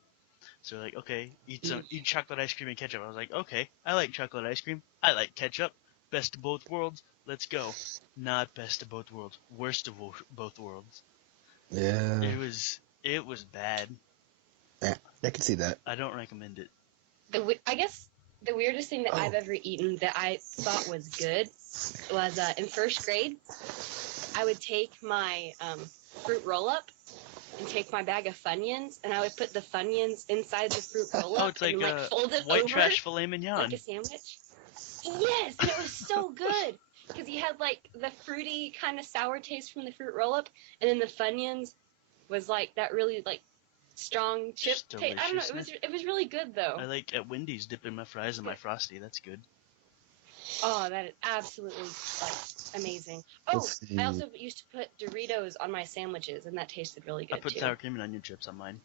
So they're like, okay, eat chocolate ice cream and ketchup. I was like, okay, I like chocolate ice cream. I like ketchup. Best of both worlds. Let's go. Not best of both worlds. Worst of both worlds. Yeah. It was bad. Yeah, I can see that. I don't recommend it. I guess the weirdest thing that I've ever eaten that I thought was good was in first grade. I would take my fruit roll-up and take my bag of Funyuns, and I would put the Funyuns inside the fruit roll-up. Oh, it's like, and, fold it white over trash filet mignon. like a sandwich. Yes, and it was so good because you had like the fruity kind of sour taste from the fruit roll-up, and then the Funyuns was like that really like strong chip taste. I don't know. It was really good though. I like at Wendy's dipping my fries in my Frosty. That's good. Oh, that is absolutely like amazing. Oh, I also used to put Doritos on my sandwiches, and that tasted really good I put too. sour cream and onion chips on mine.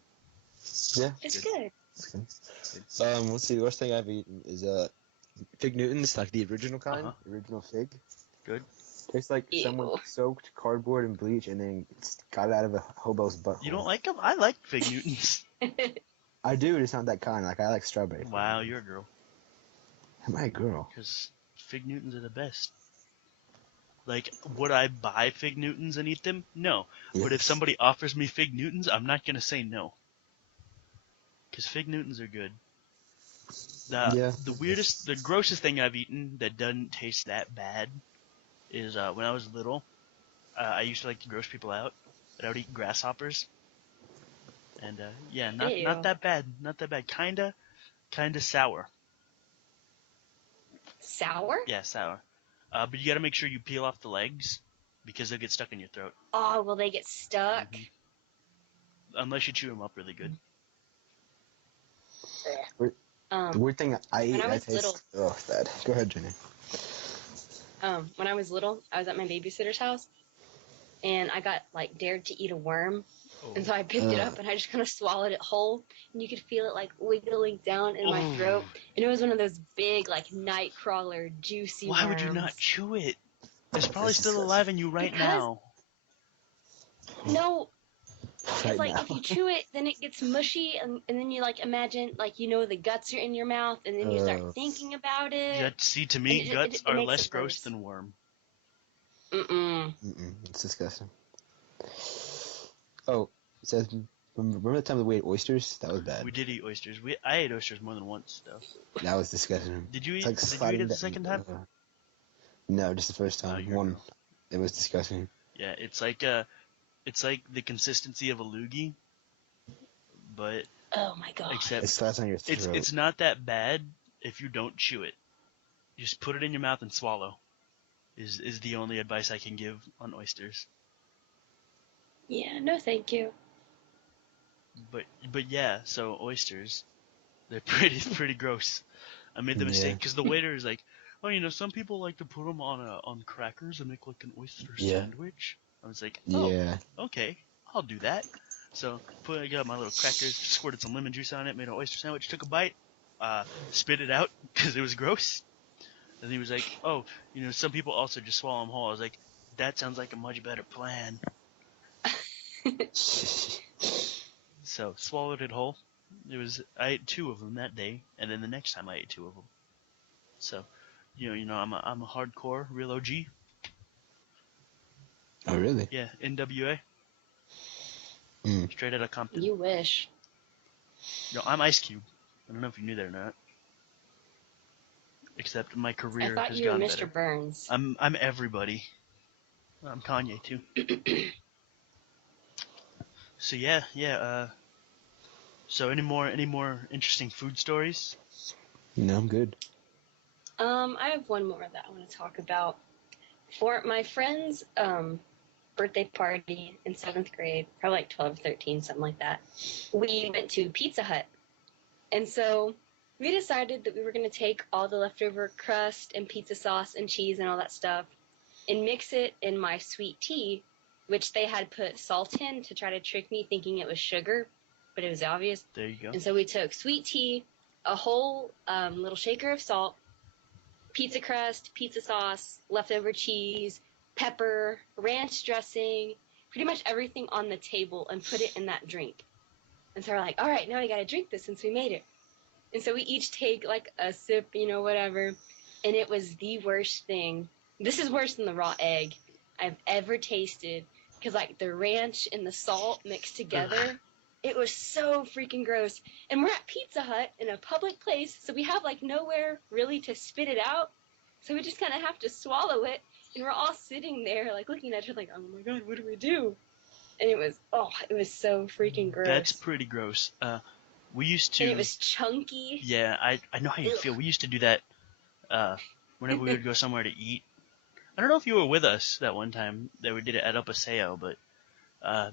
Yeah. It's good. Let's see. The worst thing I've eaten is Fig Newtons, like the original kind, original fig. Good. Tastes like someone soaked cardboard in bleach and then got it out of a hobo's butthole. You don't like them? I like Fig Newtons. I do. It's not that kind. Like I like strawberry. Wow, you're a girl. Am I a girl? Because Fig Newtons are the best. Like, would I buy Fig Newtons and eat them? No. Yes. But if somebody offers me Fig Newtons, I'm not going to say no. Because Fig Newtons are good. The grossest thing I've eaten that doesn't taste that bad is when I was little, I used to like to gross people out, but I would eat grasshoppers. And not that bad. Not that bad. Kinda sour. Sour? Yeah, sour. But you gotta make sure you peel off the legs because they'll get stuck in your throat. Oh, will they get stuck? Mm-hmm. unless you chew them up really good. The weird thing I eat, when I was taste. little, Oh, it's bad. Go ahead, Janae. When I was little, I was at my babysitter's house, and I got like dared to eat a worm, and so I picked it up and I just kind of swallowed it whole, and you could feel it like wiggling down in my throat, and it was one of those big like night crawler juicy worms. Why would you not chew it? It's probably still alive in you now. No. Because, like, if you chew it, then it gets mushy, and then you, like, imagine, like, the guts are in your mouth, and then you start thinking about it. Yeah, see, to me, guts are less gross than worm. It's disgusting. Oh, it says, remember the time that we ate oysters? That was bad. We did eat oysters. I ate oysters more than once, though. That was disgusting. Did you eat it the second time? No, just the first time. It was disgusting. Yeah, it's like the consistency of a loogie, but oh my god! Except it's fast on your throat. It's not that bad if you don't chew it. Just put it in your mouth and swallow. Is the only advice I can give on oysters. Yeah, no, thank you. But yeah, so oysters, they're pretty gross. I made the mistake because the waiter is like, oh, some people like to put them on crackers and make like an oyster sandwich. I was like, okay, I'll do that. So I got my little crackers, squirted some lemon juice on it, made an oyster sandwich, took a bite, spit it out because it was gross. And he was like, oh, some people also just swallow them whole. I was like, that sounds like a much better plan. So swallowed it whole. I ate 2 of them that day, and then the next time I ate 2 of them. So, I'm a hardcore real OG. Oh, really? Yeah, NWA. Straight out of Compton. You wish. I'm Ice Cube. I don't know if you knew that or not. Except my career has gone better. I thought you were Mr. Burns. I'm everybody. I'm Kanye too. So yeah. So any more interesting food stories? No, I'm good. I have one more that I want to talk about. For my friend's birthday party in 7th grade, probably like 12, 13, something like that, we went to Pizza Hut. And so we decided that we were going to take all the leftover crust and pizza sauce and cheese and all that stuff and mix it in my sweet tea, which they had put salt in to try to trick me thinking it was sugar, but it was obvious. There you go. And so we took sweet tea, a whole little shaker of salt, pizza crust, pizza sauce, leftover cheese, pepper, ranch dressing, pretty much everything on the table, and put it in that drink. And so we're like, all right, now we got to drink this since we made it. And so we each take like a sip, whatever. And it was the worst thing. This is worse than the raw egg I've ever tasted. Because like the ranch and the salt mixed together, it was so freaking gross. And we're at Pizza Hut in a public place, so we have like nowhere really to spit it out. So we just kind of have to swallow it. And we're all sitting there like looking at each other like, oh my god, what do we do? And it was so freaking gross. That's pretty gross. We used to... And it was chunky. Yeah, I know how you feel. We used to do that whenever we would go somewhere to eat. I don't know if you were with us that one time that we did it at El Paseo, but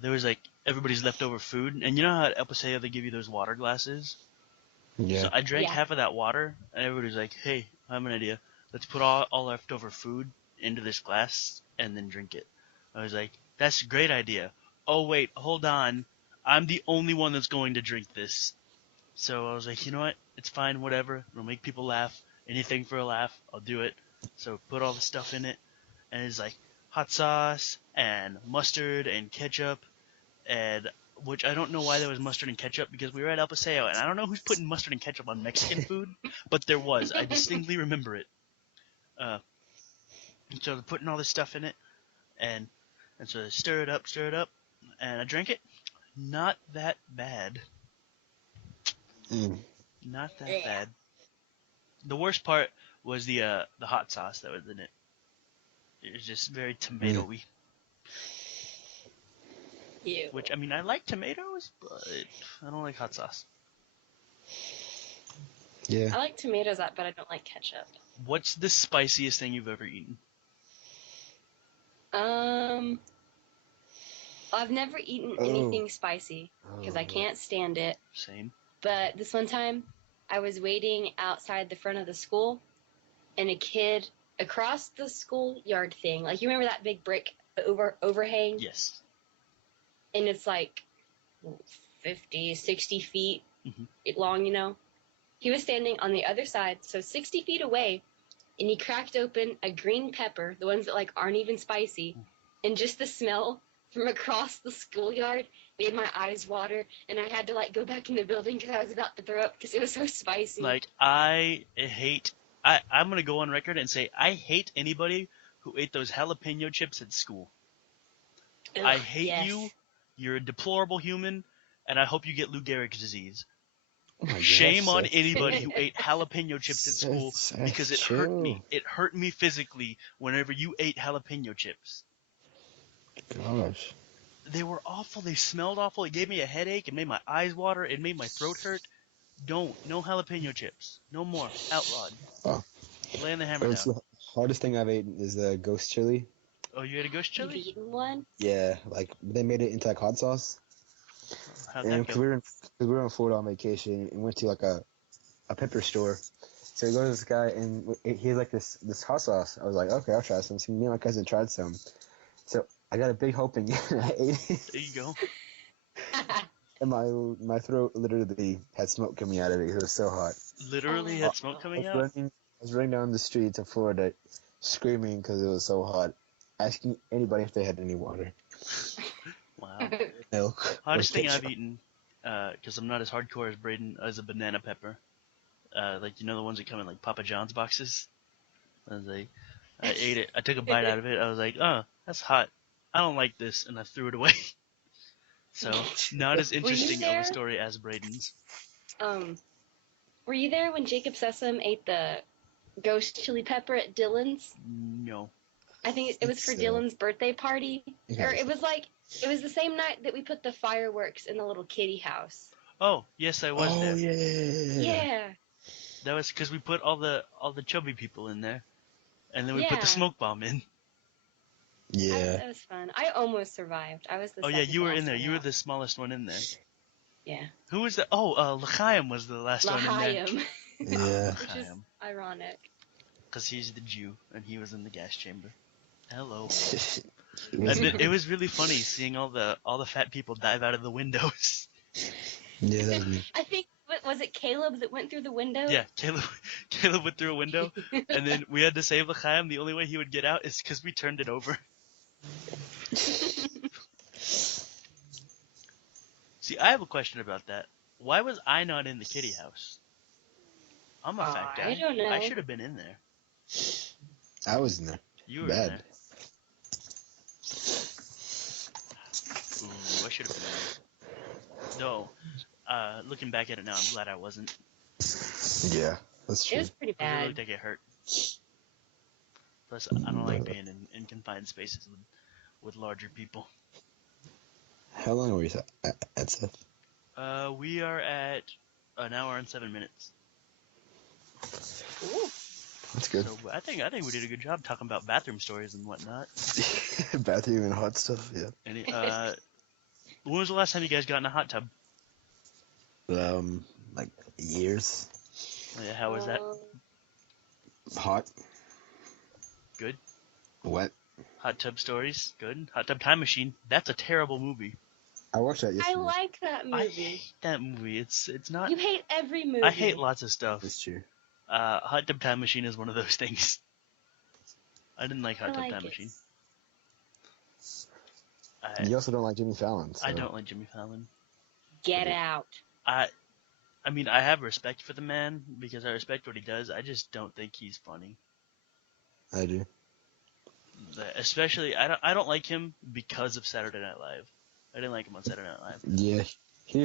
there was like everybody's leftover food. And you know how at El Paseo they give you those water glasses? Yeah. So I drank half of that water, and everybody's like, hey, I have an idea. Let's put all leftover food into this glass and then drink it. I was like, that's a great idea. Oh, wait, hold on. I'm the only one that's going to drink this. So I was like, you know what? It's fine, whatever. It'll make people laugh. Anything for a laugh, I'll do it. So put all the stuff in it. And it's like hot sauce and mustard and ketchup. And which I don't know why there was mustard and ketchup because we were at El Paseo. And I don't know who's putting mustard and ketchup on Mexican food. But there was. I distinctly remember it. So they're putting all this stuff in it. And so they stir it up. And I drank it. Not that bad. Not that bad. The worst part was the hot sauce that was in it. It was just very tomato-y. Ew. Which, I mean, I like tomatoes, but I don't like hot sauce. Yeah. I like tomatoes, but I don't like ketchup. What's the spiciest thing you've ever eaten? I've never eaten anything spicy because I can't stand it. Same. But this one time, I was waiting outside the front of the school, and a kid across the schoolyard thing, like you remember that big brick overhang? Yes. And it's like 50, 60 feet long, you know? He was standing on the other side, so 60 feet away, and he cracked open a green pepper, the ones that like aren't even spicy, and just the smell from across the schoolyard made my eyes water, and I had to like go back in the building because I was about to throw up because it was so spicy. Like I'm gonna go on record and say I hate anybody who ate those jalapeno chips at school. Ugh, I hate yes. you. You're a deplorable human, and I hope you get Lou Gehrig's disease. Oh my Shame gosh, on Seth. anybody who ate jalapeno chips at school Seth, because it chill. hurt me. It hurt me physically whenever you ate jalapeno chips. Gosh. They were awful. They smelled awful. It gave me a headache. It made my eyes water. It made my throat hurt. No jalapeno chips. No more. Outlawed. Oh. Laying the hammer It's down. the hardest thing I've eaten is the ghost chili. Oh, you ate a ghost You've chili? eaten one? Yeah, like they made it into like hot sauce. How'd And that because go? we were in Florida on vacation and went to like a pepper store. So we go to this guy and he had like this hot sauce. I was like, okay, I'll try some. So me and my cousin tried some. So I got a big helping and I ate it. There you go. And my throat literally had smoke coming out of it. It was so hot. Literally had smoke coming out? I was running down the streets of Florida screaming because it was so hot, asking anybody if they had any water. Wow. Milk. Hottest or thing I've ketchup. eaten, because I'm not as hardcore as Brayden, is a banana pepper. Like, you know the ones that come in like Papa John's boxes? I ate it. I took a bite out of it. I was like, oh, that's hot. I don't like this, and I threw it away. So, not as interesting of there? a story as Brayden's. Were you there when Jacob Sessom ate the ghost chili pepper at Dylan's? No. I think it was for Dylan's birthday party. Yeah. Or it was the same night that we put the fireworks in the little kitty house. Oh, yes, I was there. Yeah. That was because we put all the chubby people in there, and then we put the Yeah. smoke bomb in. Yeah. That was fun. I almost survived. I was the Oh yeah, second you were last in there. one You were out. the smallest one in there. Yeah. Who was the? Oh, L'chaim was the last one in there. L'chaim. Yeah. Which is ironic. Because he's the Jew, and he was in the gas chamber. Hello. Yeah, It was really funny seeing all the fat people dive out of the windows. that was me. I think, was it Caleb that went through the window? Yeah, Caleb went through a window, and then we had to save L'chaim. The only way he would get out is because we turned it over. See, I have a question about that. Why was I not in the kitty house? I'm a fat guy. I don't know. I should have been in there. I was in there. You were Bad. in there. Ooh, I should have been in there. No. Looking back at it now, I'm glad I wasn't. Yeah, that's It true. was pretty I really bad. looked like I get hurt. Plus, I don't like being in confined spaces with larger people. How long were you at Seth? We are at an hour and 7 minutes. Ooh. That's good. So I think we did a good job talking about bathroom stories and whatnot. Bathroom and hot stuff, yeah. Any, when was the last time you guys got in a hot tub? Like years. Yeah, how was that? Hot, Good. wet. Hot tub stories, good. Hot tub time machine. That's a terrible movie. I watched that yesterday. I like that I movie. hate that movie. It's not. You hate every movie. I hate lots of stuff. That's true. Hot tub time machine is one of those things. I didn't like Hot I tub like time it. machine. You also don't like Jimmy Fallon. So. I don't like Jimmy Fallon. Get out. I mean, I have respect for the man because I respect what he does. I just don't think he's funny. I do. Especially, I don't like him because of Saturday Night Live. I didn't like him on Saturday Night Live. Yeah, he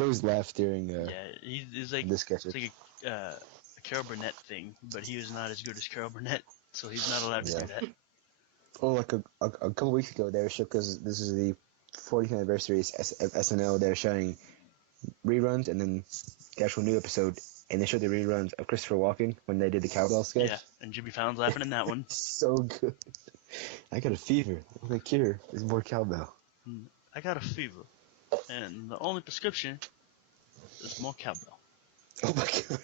always laughed during Yeah, he's like the sketches. it's like a Carol Burnett thing, but he was not as good as Carol Burnett, so he's not allowed to do that. Oh, like a couple weeks ago, they were showing, because this is the 40th anniversary of SNL. They're showing reruns and then the actual new episode, and they showed the reruns of Christopher Walken when they did the cowbell sketch. Yeah, and Jimmy Fallon's laughing in that one. So good. I got a fever. The only cure is more cowbell. I got a fever, and the only prescription is more cowbell. Oh my god.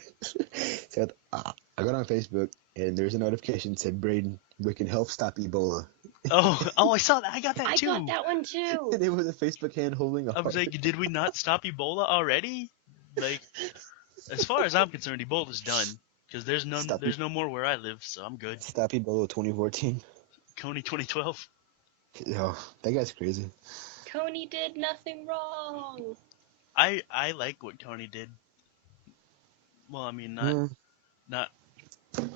So I got on Facebook, and there's a notification that said, Brayden, we can help stop Ebola. Oh, I saw that. I got that too. I got that one too. And it was a Facebook hand holding a I was heart. like, did we not stop Ebola already? Like, as far as I'm concerned, Ebola's done. Because there's no more where I live, so I'm good. Stop Ebola 2014. Coney 2012. Yo, that guy's crazy. Coney did nothing wrong. I like what Coney did. Well, I mean, not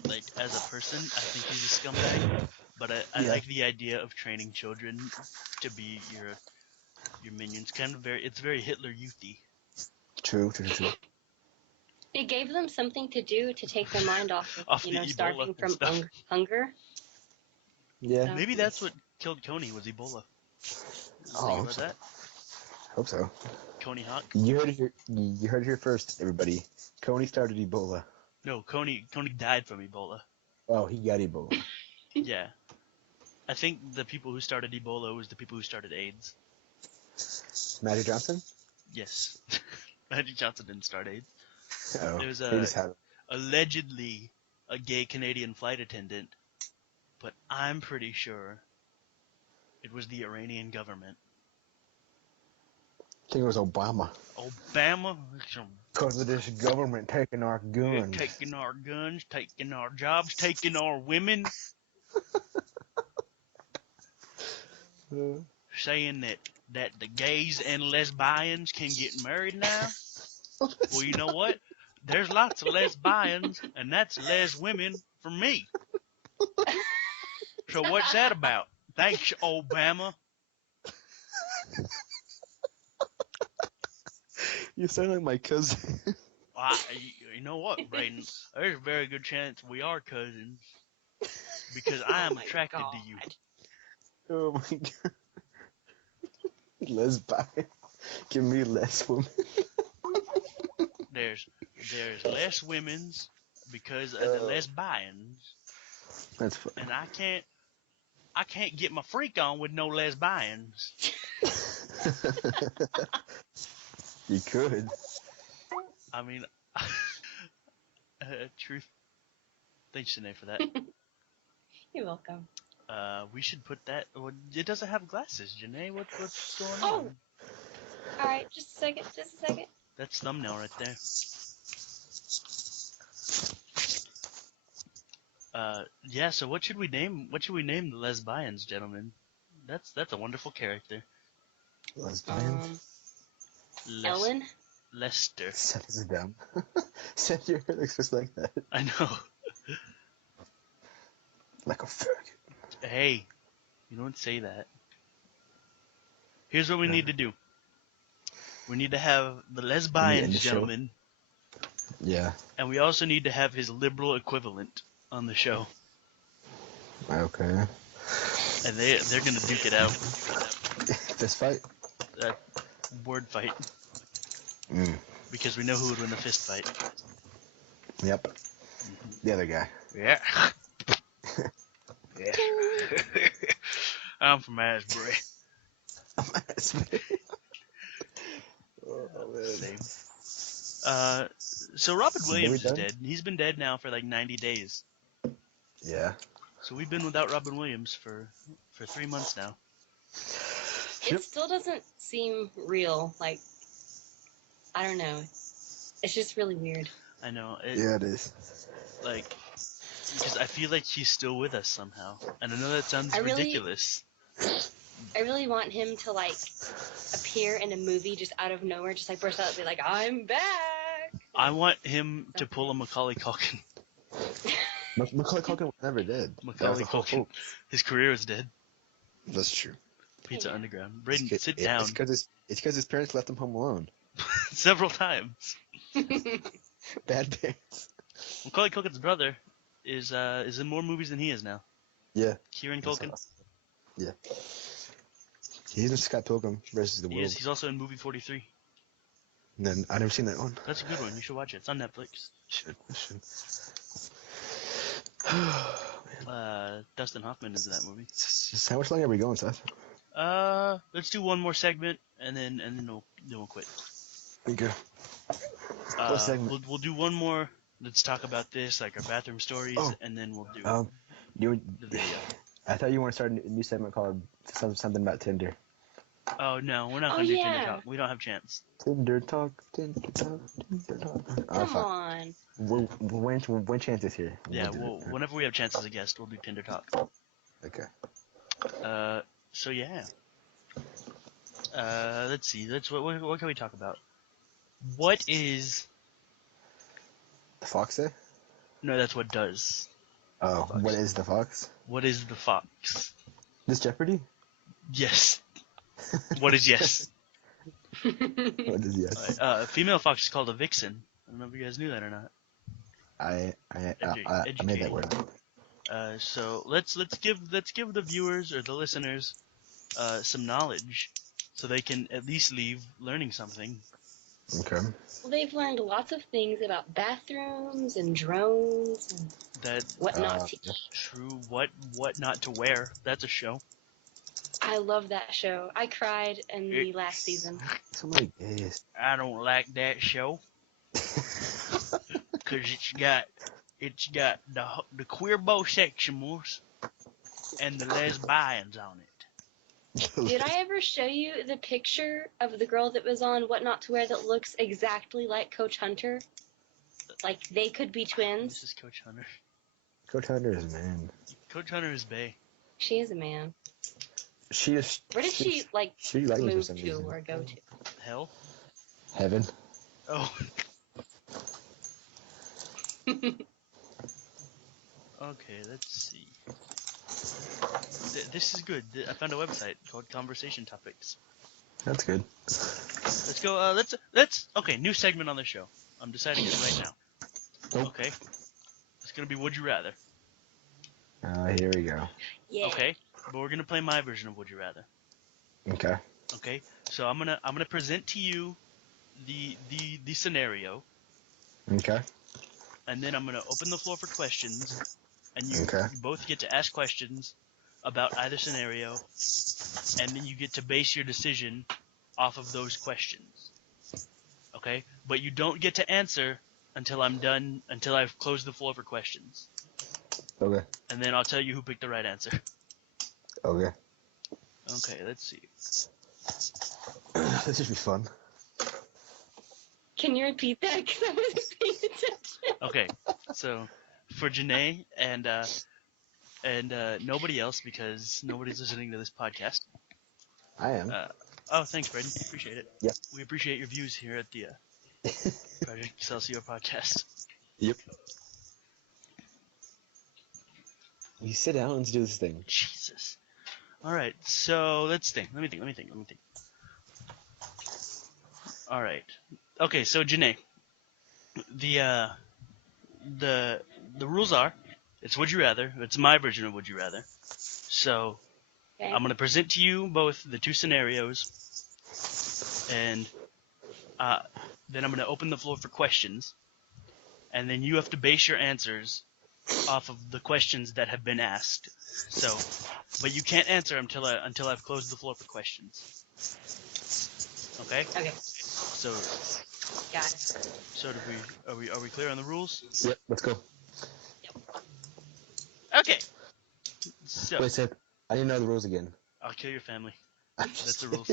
like as a person. I think he's a scumbag. But I like the idea of training children to be your minions. It's very Hitler Youthy. True. It gave them something to do to take their mind off of, starving from hunger. Yeah. So. Maybe that's what killed Coney was Ebola. Oh, that? Hope so. Coney Hawk? You heard it here first, everybody. Coney started Ebola. No, Coney died from Ebola. Oh, he got Ebola. Yeah. I think the people who started Ebola was the people who started AIDS. Magic Johnson? Yes. Magic Johnson didn't start AIDS. Oh, There was he just had it. allegedly a gay Canadian flight attendant, but I'm pretty sure it was the Iranian government. I think it was Obama. Obama? Because of this government taking our guns. Taking our guns, taking our jobs, taking our women. Saying that the gays and lesbians can get married now. Well, you know what? There's lots of lesbians, and that's less women for me. So what's that about? Thanks, Obama. You sound like my cousin. You know what, Brayden? There's a very good chance we are cousins. Because I am attracted to you. Oh my god. Lesbian. Give me less women. There's less women's because of the lesbians. That's funny. And I can't get my freak on with no lesbians. You could. I mean, truth. Thanks, Janae, for that. You're welcome. We should put that. Well, it doesn't have glasses, Janae. What's going Oh. on? All right, just a second. That's thumbnail right there. Yeah. So what should we name? What should we name the lesbians, gentlemen? That's a wonderful character. Lesbians? Ellen? Lester. Seth is dumb. Seth, your hair looks just like that. I know. Like a faggot. Hey, you don't say that. Here's what we need to do. We need to have the lesbians, gentlemen. Yeah. And we also need to have his liberal equivalent on the show. Okay. And they're gonna duke it out. Fist fight? Word fight. Because we know who would win the fist fight. Yep. The other guy. Yeah. Yeah. I'm from Asbury. Same. So Robin Williams is dead. He's been dead now for like 90 days. Yeah. So we've been without Robin Williams for 3 months now. It still doesn't seem real. Like, I don't know. It's just really weird. I know. Yeah, it is. Like, because I feel like he's still with us somehow. And I know that sounds ridiculous. I really want him to, like, appear in a movie just out of nowhere, just, like, burst out and be like, I'm back! I want him to pull a Macaulay Culkin. Macaulay Culkin was never dead. Macaulay Culkin. His career is dead. That's true. Pizza Underground. Brayden, sit down. It's because his parents left him home alone. Several times. Bad parents. Macaulay Culkin's brother is in more movies than he is now. Yeah. Kieran Culkin. Yeah. He's in Scott Pilgrim versus the World. He's also in movie 43. And then I never seen that one. That's a good one. You should watch it. It's on Netflix. I should. Dustin Hoffman is in that movie. Just how much longer are we going, Seth? Let's do one more segment, and then we'll quit. Okay. What segment? We'll do one more. Let's talk about this, like our bathroom stories, and then we'll do the video. I thought you want to start a new segment called something about Tinder. Oh no, we're not gonna do Tinder talk. We don't have chance. Tinder talk, Tinder talk, Tinder talk. Come on. When chance is here? Yeah, whenever we have chance as a guest, we'll do Tinder talk. Okay. So yeah. Let's see. What can we talk about? What is the fox say? No, that's what does. Oh, what is the fox? What is the fox? This Jeopardy? Yes. What is yes? What is yes? A female fox is called a vixen. I don't know if you guys knew that or not. I made that word up. So let's give the viewers or the listeners some knowledge, so they can at least leave learning something. Okay. Well, they've learned lots of things about bathrooms and drones and what not to eat. True. What not to wear. That's a show. I love that show. I cried in the last season. Somebody is. I don't like that show. Cause it's got the queer bisexuals and the lesbians on it. Did I ever show you the picture of the girl that was on What Not to Wear that looks exactly like Coach Hunter? Like they could be twins. This is Coach Hunter. Coach Hunter is a man. Coach Hunter is bae. She is a man. She is. Where did she move to or go to? Hell? Heaven. Oh. Okay, let's see. This is good. I found a website called Conversation Topics. That's good. Let's go. Let's. Okay, new segment on the show. I'm deciding it right now. Nope. Okay. It's gonna be Would You Rather. Here we go. Yeah. Okay, but we're gonna play my version of Would You Rather. Okay. Okay. So I'm gonna present to you the scenario. Okay. And then I'm gonna open the floor for questions, and you both get to ask questions about either scenario, and then you get to base your decision off of those questions. Okay? But you don't get to answer until I'm done, until I've closed the floor for questions. Okay. And then I'll tell you who picked the right answer. Okay. Okay, let's see. This should be fun. Can you repeat that? Because I wasn't paying attention. Okay, so for Janae and nobody else, because nobody's listening to this podcast. I am. Oh, thanks, Brayden. Appreciate it. Yep. We appreciate your views here at the Project Excelsior Podcast. Yep. You sit down and let's do this thing. Jesus. All right, so let's think. Let me think. All right. Okay, so Janae, the rules are, it's Would You Rather. It's my version of Would You Rather. So Okay. I'm going to present to you both the two scenarios, and then I'm going to open the floor for questions, and then you have to base your answers off of the questions that have been asked. So, but you can't answer until I've closed the floor for questions. Okay? Okay. So, Got it. so are we clear on the rules? Yep. Let's go. Okay. So, Wait, Seth. I didn't know the rules again. I'll kill your family. That's the rules.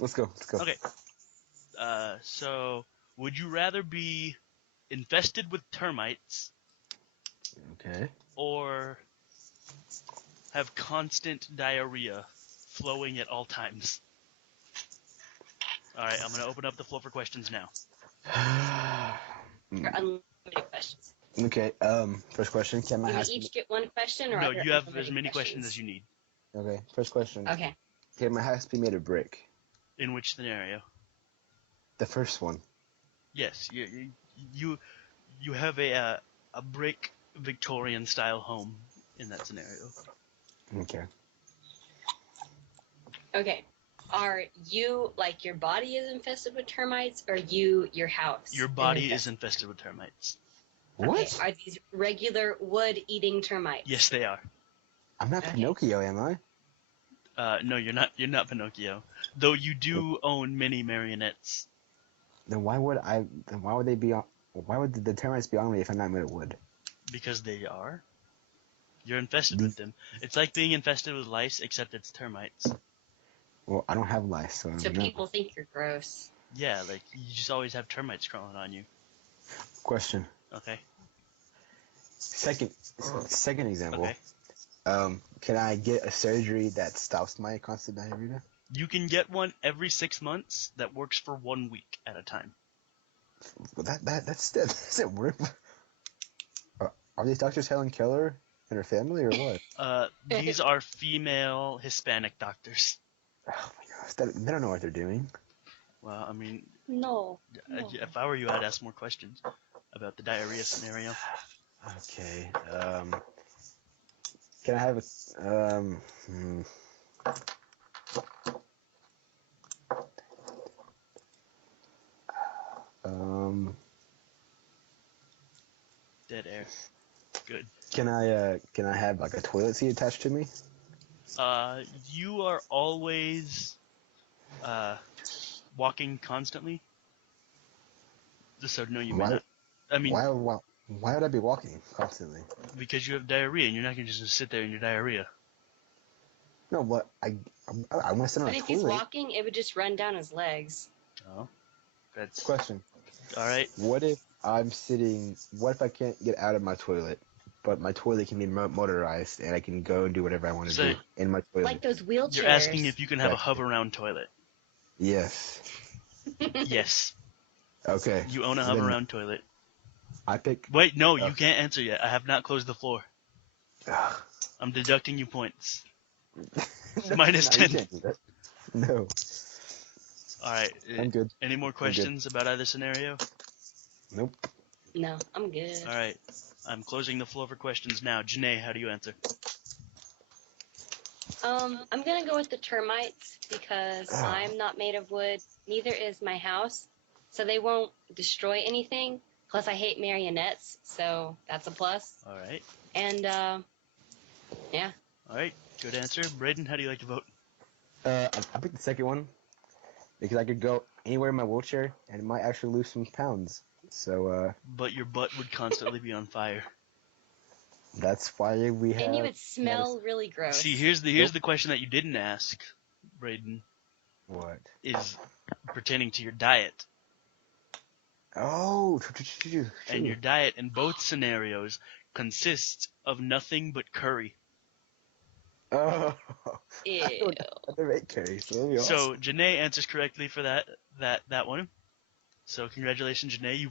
Let's go. Okay. So, would you rather be infested with termites Okay. or have constant diarrhea flowing at all times? All right, I'm going to open up the floor for questions now. For unlimited questions. Okay. First question. Can my Do we house? each get one question, or No, are there you have unlimited as many questions as you need. Okay. First question. Okay. Can my house be made of brick? In which scenario? The first one. Yes, you have a brick Victorian style home in that scenario. Okay. Okay. Are you, like, your body is infested with termites, or your house? Your body is infested with termites. What? Okay, are these regular wood-eating termites? Yes, they are. I'm not Okay. Pinocchio, am I? No, you're not. You're not Pinocchio. Though you do own many marionettes. Then why would I? Then why would they be on? Why would the termites be on me if I'm not made of wood? Because they are. You're infested with them. It's like being infested with lice, except it's termites. Well, I don't have lice, so. So people think you're gross. Yeah, like you just always have termites crawling on you. Question. Okay. Second example. Okay. Can I get a surgery that stops my constant diarrhea? You can get one every 6 months that works for 1 week at a time. Well, that doesn't work. Are these doctors Helen Keller and her family, or what? These are female Hispanic doctors. Oh my gosh, they don't know what they're doing. Well, I mean, No. if I were you, I'd ask more questions about the diarrhea scenario. Okay. Can I have a Dead air. Good. Can I have like a toilet seat attached to me? You are always walking constantly. So no, you may Why- not. I mean, Why would I be walking constantly? because you have diarrhea, and you're not gonna just sit there in your diarrhea. No, but I want to sit on But a if he's toilet. walking, it would just run down his legs. Oh, that's Question. all right. What if I'm sitting? What if I can't get out of my toilet, but my toilet can be motorized and I can go and do whatever I want to So- do in my toilet? Like those wheelchairs. You're asking if you can have a Right. hover-round toilet. Yes. Yes, Okay. you own a So then hover-round toilet. I pick. Wait, no, you can't answer yet. I have not closed the floor. Ugh. I'm deducting you points. No, Minus no, you 10. can't do that. No, All right. I'm good. Any more questions about either scenario? Nope. No, I'm good. All right. I'm closing the floor for questions now. Janae, how do you answer? I'm gonna go with the termites because Oh. I'm not made of wood. Neither is my house, so they won't destroy anything. Plus, I hate marionettes, so that's a plus. All right. And yeah, All right. Good answer. Brayden, how do you like to vote? I picked the second one because I could go anywhere in my wheelchair and it might actually lose some pounds. So But your butt would constantly be on fire. that's why we have. and you would smell really gross. See, here's the question that you didn't ask, Brayden, What? is pertaining to your diet. Oh. And your diet in both scenarios consists of nothing but curry. Oh. Ew. I don't make curry, so that'd be So awesome. Janae answers correctly for that one. So congratulations, Janae. You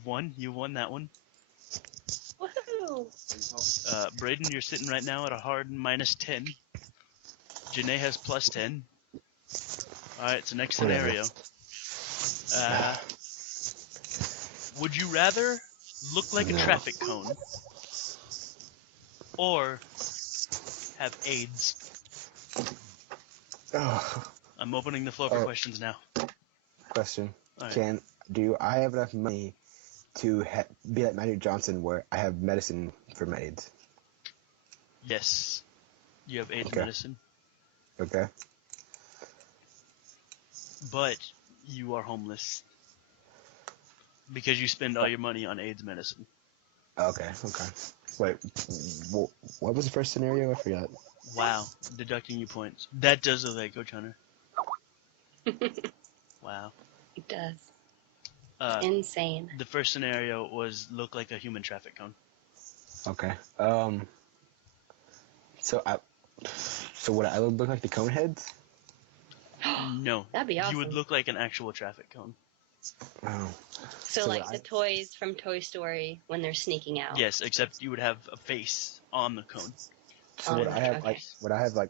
won that one. Woohoo! Brayden, you're sitting right now at a hard minus 10. Janae has plus 10. Alright, so next Whatever. scenario. Would you rather look like a No. traffic cone or have AIDS? Oh. I'm opening the floor for Oh. questions now. Question. Alright. Do I have enough money to be like Magic Johnson where I have medicine for my AIDS? Yes. You have AIDS Okay. medicine, Okay. but you are homeless because you spend all your money on AIDS medicine. Okay. Wait, what was the first scenario? I forgot. Wow. Deducting you points. That does look like Coach Hunter. Wow. It does. Uh, Insane. the first scenario was look like a human traffic cone. Okay. So would I look like the cone heads? No. That'd be awesome. You would look like an actual traffic cone. Oh. So so like I- the toys from Toy Story when they're sneaking out. Yes, except you would have a face on the cone. So Oh, would I have okay. like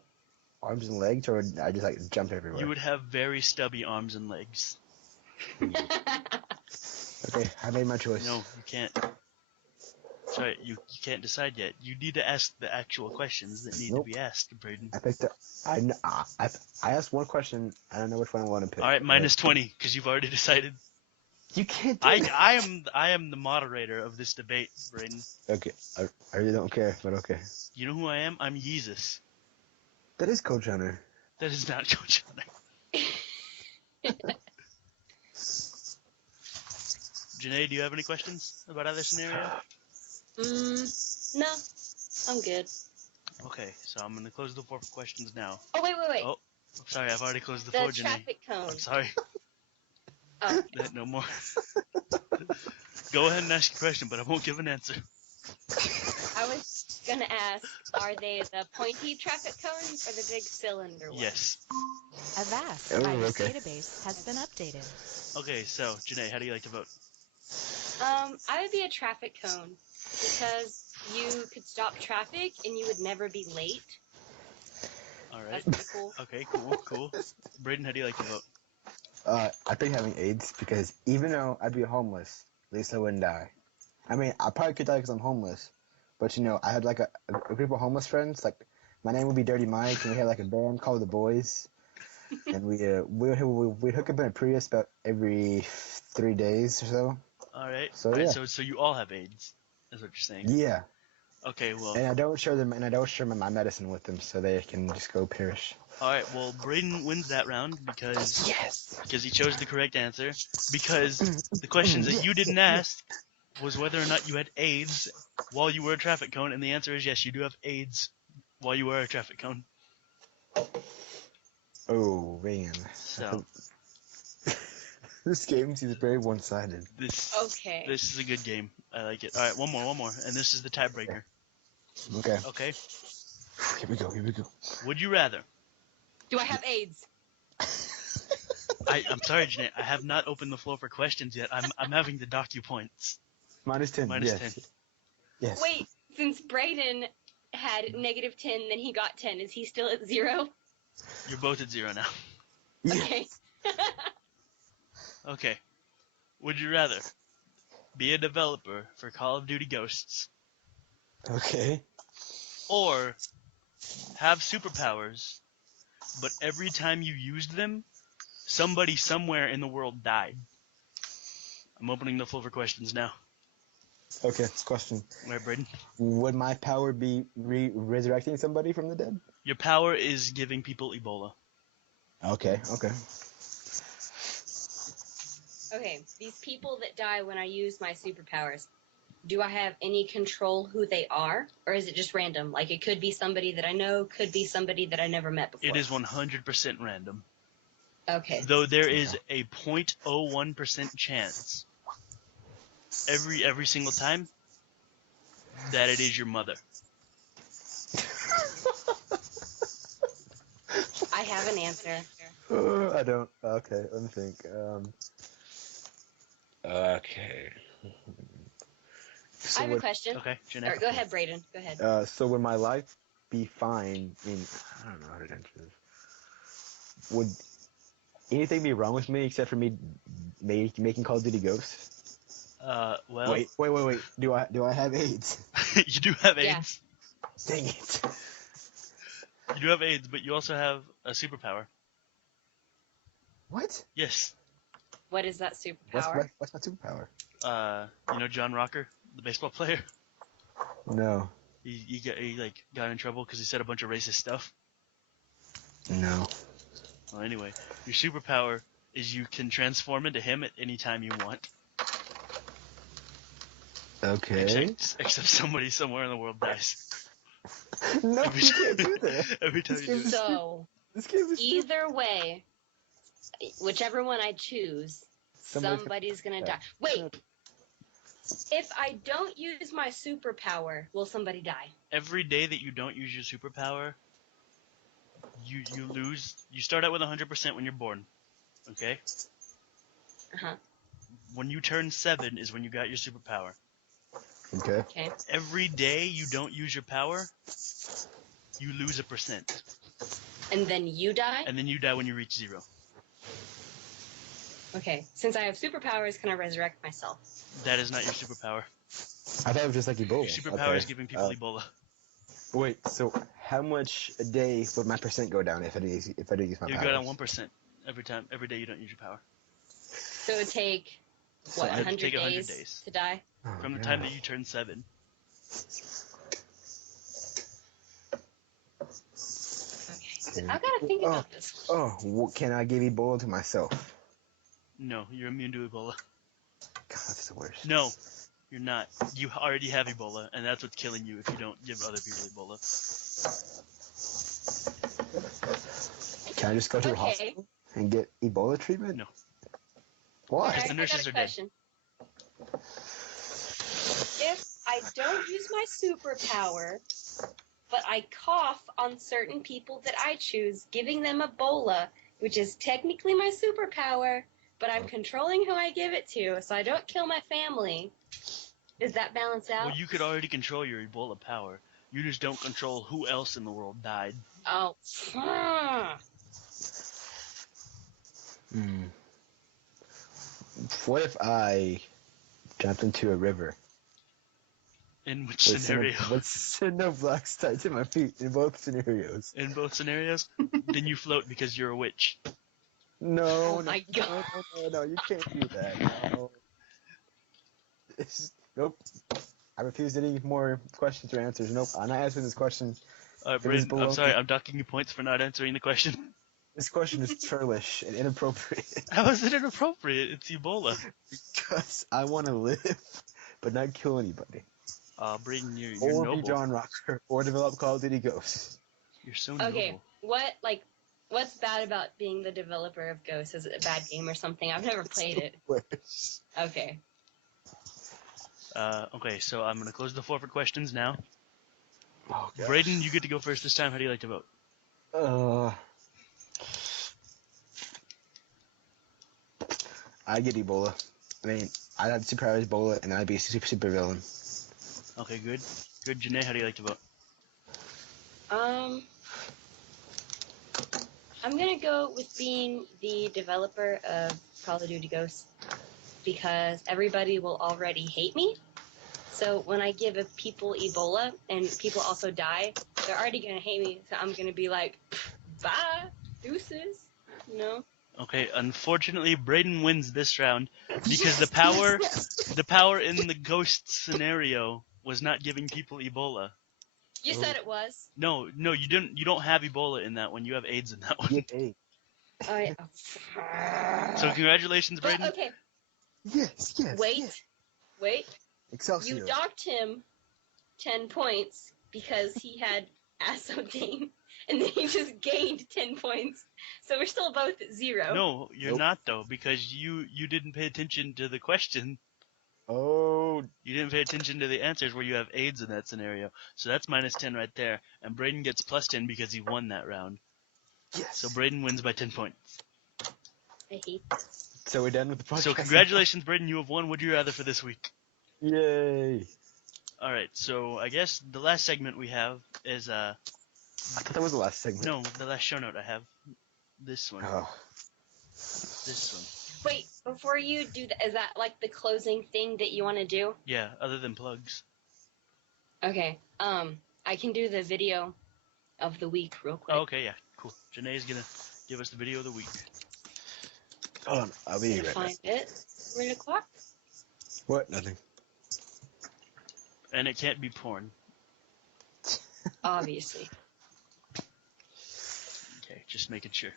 arms and legs, or would I just like jump everywhere? You would have very stubby arms and legs. Okay, I made my choice. No, you can't. Sorry, you can't decide yet. You need to ask the actual questions that need Nope. to be asked, Brayden. I picked. I asked one question. I don't know which one I want to pick. Alright, minus 20, because you've already decided. You can't do that. I am the moderator of this debate, Brayden. Okay, I really don't care, but okay. You know who I am? I'm Yeezus. That is Coach Hunter. That is not Coach Hunter. Janae, do you have any questions about either scenario? No. I'm good. Okay, so I'm gonna close the floor for questions now. Oh, wait. Oh, I'm sorry, I've already closed the floor, Janae. Traffic cone. I'm sorry. Oh. No more. Go ahead and ask your question, but I won't give an answer. I was gonna ask, are they the pointy traffic cones or the big cylinder ones? Yes. A vast virus database has been updated. Okay, so Janae, how do you like to vote? I would be a traffic cone because you could stop traffic and you would never be late. All right. That's pretty cool. Okay, cool. Brayden, how do you like to vote? I think having AIDS, because even though I'd be homeless, at least I wouldn't die. I mean, I probably could die because I'm homeless, but I had like a group of homeless friends. Like, my name would be Dirty Mike, and we had like a band called The Boys, and we'd hook up in a Prius about every 3 days or so. All right. So, All right, yeah. So you all have AIDS, is what you're saying? Yeah. Okay, well. And I don't share my medicine with them, so they can just go perish. All right, well, Brayden wins that round because he chose the correct answer. Because the questions that you didn't ask was whether or not you had AIDS while you were a traffic cone, and the answer is yes, you do have AIDS while you were a traffic cone. Oh man. So this game seems very one-sided. This is a good game. I like it. All right, one more, and this is the tiebreaker. Okay. Okay. Here we go. Would you rather? Do I have AIDS? I'm sorry, Janae. I have not opened the floor for questions yet. I'm having to dock you points. -10. -10. Yes. Wait, since Brayden had -10, then he got 10. Is he still at 0? You're both at 0 now. Okay. Okay. Would you rather be a developer for Call of Duty Ghosts Okay. or have superpowers, but every time you used them, somebody somewhere in the world died? I'm opening the floor for questions now. Okay, question. All right, Brayden. Would my power be resurrecting somebody from the dead? Your power is giving people Ebola. Okay. Okay, these people that die when I use my superpowers, do I have any control who they are? Or is it just random? Like, it could be somebody that I know, could be somebody that I never met before. It is 100% random. Okay. Though there is a 0.01% chance every single time that it is your mother. I have an answer. I don't. Okay, let me think. Okay. I have a question. Okay, Janae. Or, go ahead, Brayden. Go ahead. So would my life be fine? I don't know how to answer this. Would anything be wrong with me except for me making Call of Duty Ghosts? Well. Wait. Do I have AIDS? You do have Yeah. AIDS. Dang it. You do have AIDS, but you also have a superpower. What? Yes. What is that superpower? What's my superpower? You know John Rocker, the baseball player? No. He got in trouble because he said a bunch of racist stuff. No. Well, anyway, your superpower is you can transform into him at any time you want. Okay. Except somebody somewhere in the world dies. No, you can't do that. Every time you do it. So, This game is either way, whichever one I choose, somebody's gonna die. Wait! If I don't use my superpower, will somebody die? Every day that you don't use your superpower, you lose. You start out with 100% when you're born. Okay? Uh-huh. When you turn 7 is when you got your superpower. Okay. Okay. Every day you don't use your power, you lose 1%. And then you die? And then you die when you reach 0. Okay. Since I have superpowers, can I resurrect myself? That is not your superpower. I thought it was just like Ebola. Your superpower is giving people Ebola. Wait, so how much a day would my percent go down if I do use my You powers? go down 1% every day you don't use your power. So it would take What, You have to 100 take 100 days days to die? Oh, from the God. time that you turn 7. Okay, so I've got to think about this. Can I give Ebola to myself? No, you're immune to Ebola. God, that's the worst. No, you're not. You already have Ebola, and that's what's killing you if you don't give other people Ebola. Can I just go to the hospital and get Ebola treatment? No. Why? Because the nurses are dead. If I don't use my superpower, but I cough on certain people that I choose, giving them Ebola, which is technically my superpower, but I'm controlling who I give it to, so I don't kill my family. Does that balance out? Well, you could already control your Ebola power. You just don't control who else in the world died. Oh. What if I jumped into a river? In which scenario? With no blocks tied to my feet in both scenarios. In both scenarios? Then you float because you're a witch. No, my God. No, you can't do that. No. Nope. I refuse any more questions or answers. Nope, I'm not answering this question. Brayden, I'm sorry, I'm docking you points for not answering the question. This question is churlish and inappropriate. How is it inappropriate? It's Ebola. Because I want to live, but not kill anybody. Brayden, you're Or noble. be John Rocker, or develop Call of Duty Ghosts. You're so noble. Okay, what's bad about being the developer of Ghosts? Is it a bad game or something? I've never played it. Okay. Okay, so I'm going to close the floor for questions now. Oh, gosh. Brayden, you get to go first this time. How do you like to vote? I get Ebola. I mean, I'd have superpower Ebola, and I'd be a super villain. Okay, good. Good. Janae, how do you like to vote? I'm gonna go with being the developer of Call of Duty Ghosts because everybody will already hate me. So when I give people Ebola and people also die, they're already gonna hate me. So I'm gonna be like, bye, deuces, you know. Okay, unfortunately, Brayden wins this round because the power in the ghost scenario was not giving people Ebola. You said it was. No, you didn't. You don't have Ebola in that one. You have AIDS in that one. You get AIDS. Oh yeah. So congratulations, But, Brayden. okay, Yes. wait. Excelsior. You docked him 10 points because he had asodine, and then he just gained 10 points. So we're still both at 0. No, you're Nope. not though, because you didn't pay attention to the question. Oh. You didn't pay attention to the answers where you have AIDS in that scenario. So that's minus 10 right there. And Brayden gets plus 10 because he won that round. Yes. So Brayden wins by 10 points. I hate this. So we're done with the podcast. So congratulations, Brayden. You have won Would You Rather for this week. Yay. Alright, so I guess the last segment we have is, I thought that was the last segment. no, the last show note I have. This one. Oh. This one. Wait, before you do that, is that like the closing thing that you want to do? Yeah, other than plugs. Okay, I can do the video of the week real quick. Oh, okay, yeah, cool. Janae's gonna give us the video of the week. Hold on, I'll be right back. Find it. We're in a clock. What? Nothing. And it can't be porn. Obviously. Okay, just making sure.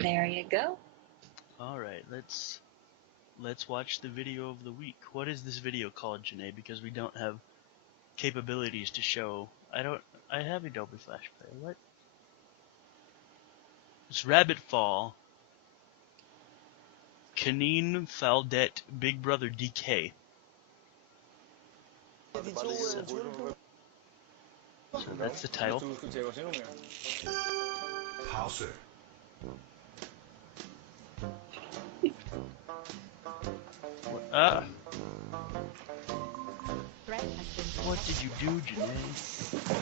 There you go. Alright, let's watch the video of the week. What is this video called, Janae? Because we don't have capabilities to show. I have Adobe Flash Player. What? It's Rabbit Fall. Canine Faldet Big Brother DK. So that's the title. Threat has been What did you do, Janae?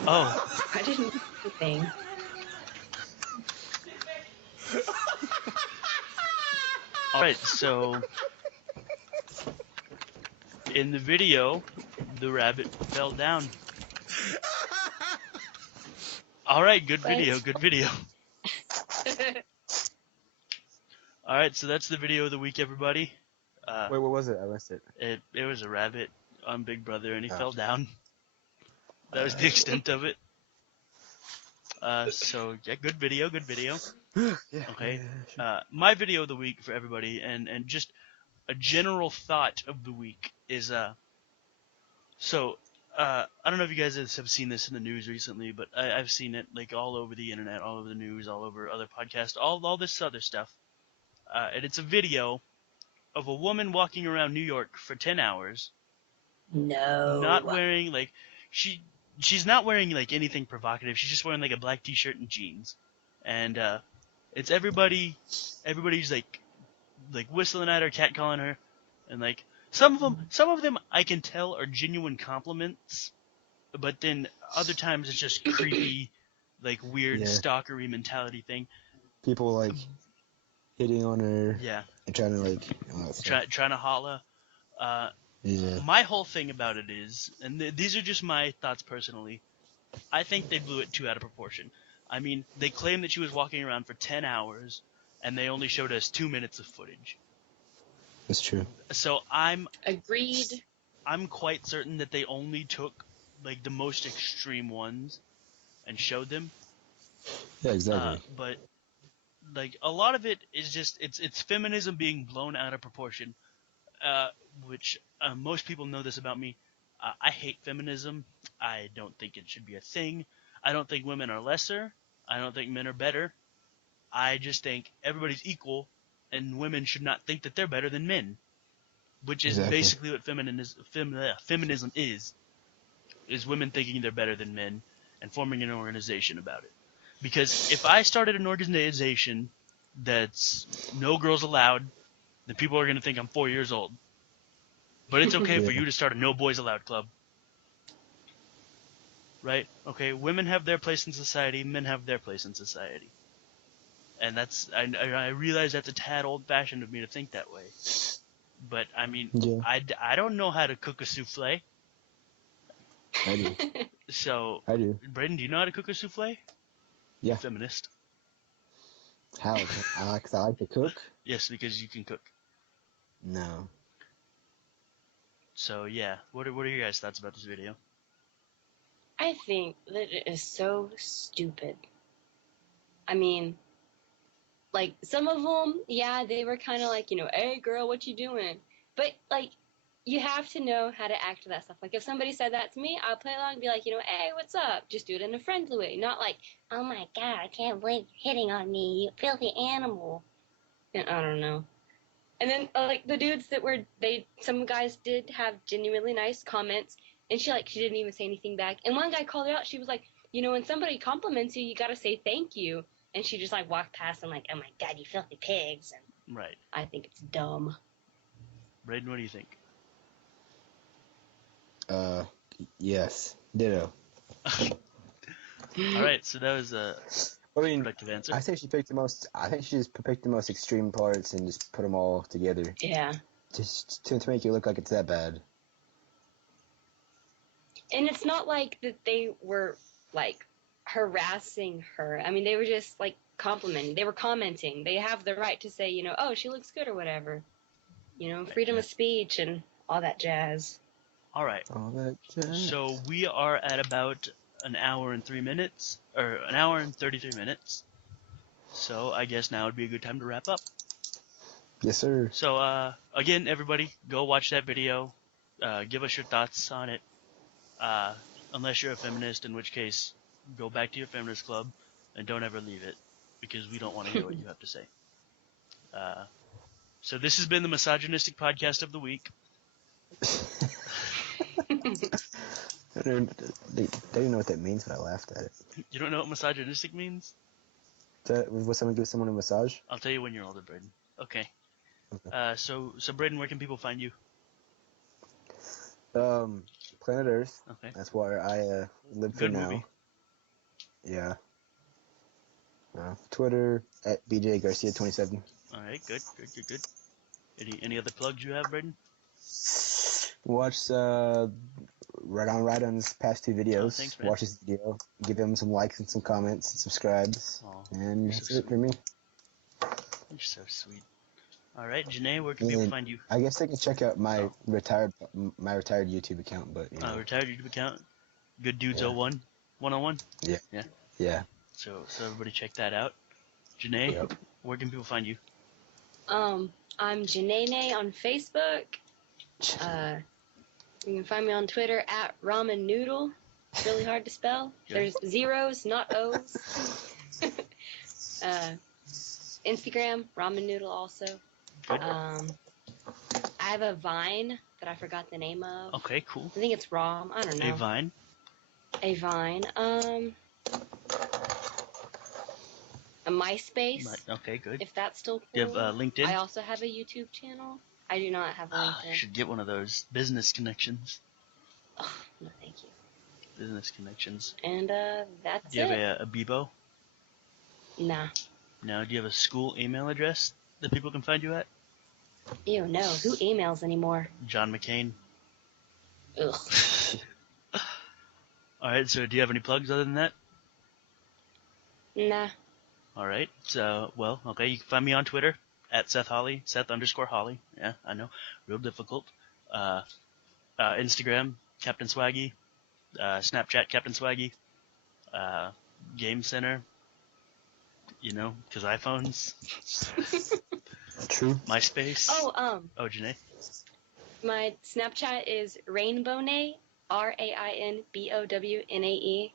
Oh, I didn't do anything. alright, so in the video, The rabbit fell down. All right, good video, good video. All right, so that's the video of the week, everybody. Wait, what was it? I missed it. It was a rabbit on Big Brother, and he fell down. That was the extent of it. So yeah, good video. Yeah. Okay. Sure. My video of the week for everybody, and just a general thought of the week is I don't know if you guys have seen this in the news recently, but I've seen it like all over the internet, all over the news, all over other podcasts, all this other stuff. And it's a video of a woman walking around New York for 10 hours. No. Not wearing like she's not wearing like anything provocative. She's just wearing like a black t-shirt and jeans. And it's everybody's like whistling at her, catcalling her, and like some of them I can tell are genuine compliments, but then other times it's just creepy, like weird stalkery mentality thing. People like hitting on her. Yeah. And trying to like trying to holla. Yeah. My whole thing about it is, and these are just my thoughts personally, I think they blew it too out of proportion. I mean, they claim that she was walking around for 10 hours, and they only showed us 2 minutes of footage. That's true. So Agreed. I'm quite certain that they only took like the most extreme ones and showed them. Yeah, exactly. But like a lot of it is just it's feminism being blown out of proportion, which most people know this about me. I hate feminism. I don't think it should be a thing. I don't think women are lesser. I don't think men are better. I just think everybody's equal, and women should not think that they're better than men, which is basically what feminism is women thinking they're better than men and forming an organization about it. Because if I started an organization that's no girls allowed, then people are going to think I'm 4 years old. But it's okay for you to start a no boys allowed club. Right? Okay, women have their place in society, men have their place in society. And that's, I realize that's a tad old-fashioned of me to think that way. But, I mean, I don't know how to cook a souffle. I do. So, I do. Brayden, do you know how to cook a souffle? Yeah. Feminist. How? I like to cook? Yes, because you can cook. No. So, yeah. What are your guys' thoughts about this video? I think that it is so stupid. I mean, like, some of them, yeah, they were kind of like, hey, girl, what you doing? But, like, you have to know how to act to that stuff. Like, if somebody said that to me, I'll play along and be like, hey, what's up? Just do it in a friendly way. Not like, oh, my God, I can't believe you're hitting on me, you filthy animal. And I don't know. And then, like, the dudes that some guys did have genuinely nice comments, and she didn't even say anything back. And one guy called her out. She was like, when somebody compliments you, you got to say thank you. And she just, walked past and oh, my God, you filthy pigs. And right. I think it's dumb. Brayden, what do you think? Yes. Ditto. All right, so that was a productive answer. I think she picked I think she just picked the most extreme parts and just put them all together. Yeah. Just to make it look like it's that bad. And it's not like that they were, harassing her. I mean, they were just, complimenting. They were commenting. They have the right to say, oh, she looks good or whatever. Freedom of speech and all that jazz. All right. All that jazz. So we are at about an hour and 3 minutes, or an hour and 33 minutes. So I guess now would be a good time to wrap up. Yes, sir. So, again, everybody, go watch that video. Give us your thoughts on it. Unless you're a feminist, in which case, go back to your feminist club and don't ever leave it, because we don't want to hear what you have to say. So this has been the misogynistic podcast of the week. They don't know what that means, but I laughed at it. You don't know what misogynistic means? Would someone give someone a massage? I'll tell you when you're older, Brayden. Okay. So Brayden, where can people find you? Planet Earth. Okay. That's where I live for Good now. movie. Yeah. Twitter at BJ Garcia27. All right, good. Any other plugs you have, Brayden? Watch Right On's past 2 videos. Oh, thanks, man. Watch his video. Give him some likes and some comments and subscribes. And that's it for me. You're so sweet. All right, Janae, where can people find you? I guess they can check out my retired YouTube account, but retired YouTube account, Good Dudes 01, 101. Yeah. So everybody check that out. Janae, where can people find you? I'm Janae on Facebook. You can find me on Twitter at Ramen Noodle. It's really hard to spell. There's zeros, not O's. Instagram, Ramen Noodle also. I have a Vine that I forgot the name of. Okay, cool. I think it's Rom. I don't know. A Vine? A Vine. A MySpace. Okay, good. If that's still cool. Do you have LinkedIn? I also have a YouTube channel. I do not have LinkedIn. You should get one of those business connections. Oh, no, thank you. Business connections. And that's it. Do you have a Bebo? Nah. No. Do you have a school email address that people can find you at? Ew, no. Who emails anymore? John McCain. Ugh. All right. So, do you have any plugs other than that? Nah. All right. So, okay. You can find me on Twitter at Seth Holly, Seth_Holly. Yeah, I know. Real difficult. Instagram, Captain Swaggy. Snapchat, Captain Swaggy. Game Center. Because iPhones. True. MySpace. Oh, Janae. My Snapchat is RainbowNae, RainbowNae,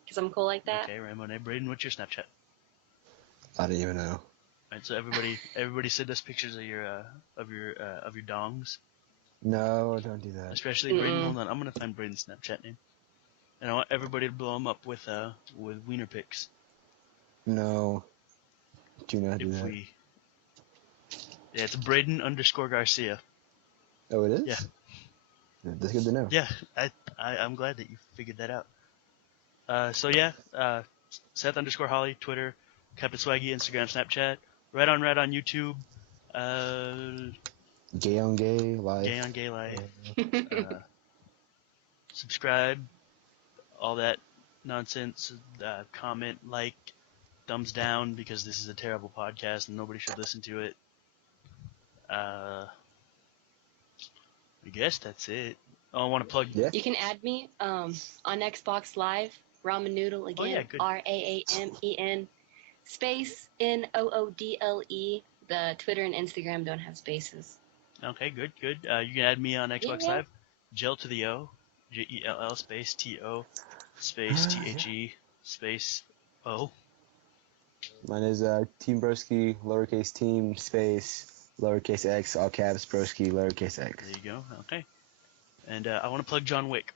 because I'm cool like that. Okay, Rainbow Brayden, what's your Snapchat? I don't even know. Alright, so everybody send us pictures of your dongs. No, don't do that. Especially Brayden. Hold on, I'm gonna find Brayden's Snapchat name, and I want everybody to blow him up with wiener pics. No, do not do that. Yeah, it's Brayden_Garcia. Oh, it is? Yeah. That's good to know. Yeah, I'm glad that you figured that out. Seth_Holly, Twitter, Captain Swaggy, Instagram, Snapchat, Right on YouTube, Gay on Gay Live. Gay on Gay Live. Subscribe, all that nonsense. Comment, like, thumbs down, because this is a terrible podcast and nobody should listen to it. I guess that's it. Oh, I want to plug. Yeah. You can add me on Xbox Live, Ramen Noodle again. Oh, yeah, good. RAAMEN space NOODLE. The Twitter and Instagram don't have spaces. Okay, good. You can add me on Xbox Live. Gel to the O, JELL space TO space THE space O. Mine is Team Broski, lowercase team, space, lowercase x, all caps, Broski, lowercase x. There you go. Okay. And I want to plug John Wick.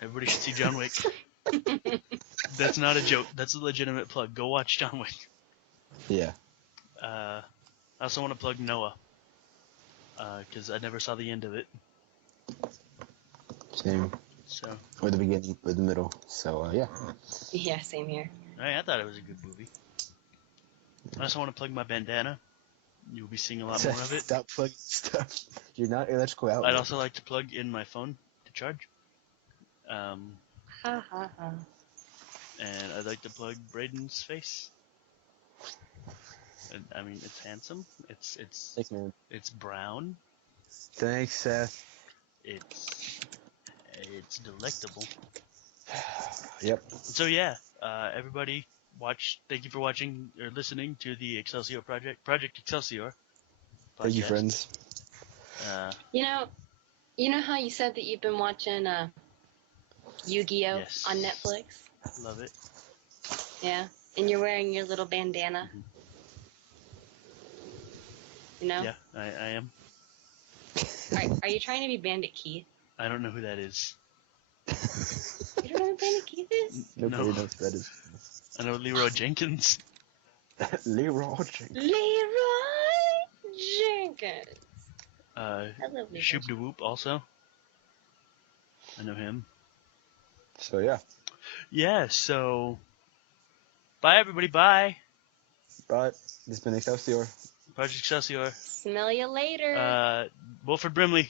Everybody should see John Wick. That's not a joke. That's a legitimate plug. Go watch John Wick. Yeah. I also want to plug Noah. Because I never saw the end of it. Same. So. Or the beginning, or the middle. So, yeah. Yeah, same here. I thought it was a good movie. I also want to plug my bandana. You'll be seeing a lot more of it. Stop plugging stuff. You're not electrical outlet. I'd also like to plug in my phone to charge. Ha ha ha. And I'd like to plug Brayden's face. I mean, it's handsome. Thanks, man. It's brown. Thanks, Seth. It's delectable. Yep. So yeah, everybody, thank you for watching or listening to the Excelsior Project Excelsior podcast. Thank you, friends. You know how you said that you've been watching Yu-Gi-Oh on Netflix? Love it. Yeah, and you're wearing your little bandana. Mm-hmm. You know? Yeah, I am. Are you trying to be Bandit Keith? I don't know who that is. You don't know who Bandit Keith is? Nobody knows who that is. I know Leroy Jenkins. Leroy Jenkins. Leroy Jenkins. I love Leroy. Shoop de Whoop also. I know him. So yeah. Yeah, so bye everybody, bye. But this has been Excelsior. Project Excelsior. Smell you later. Wilford Brimley.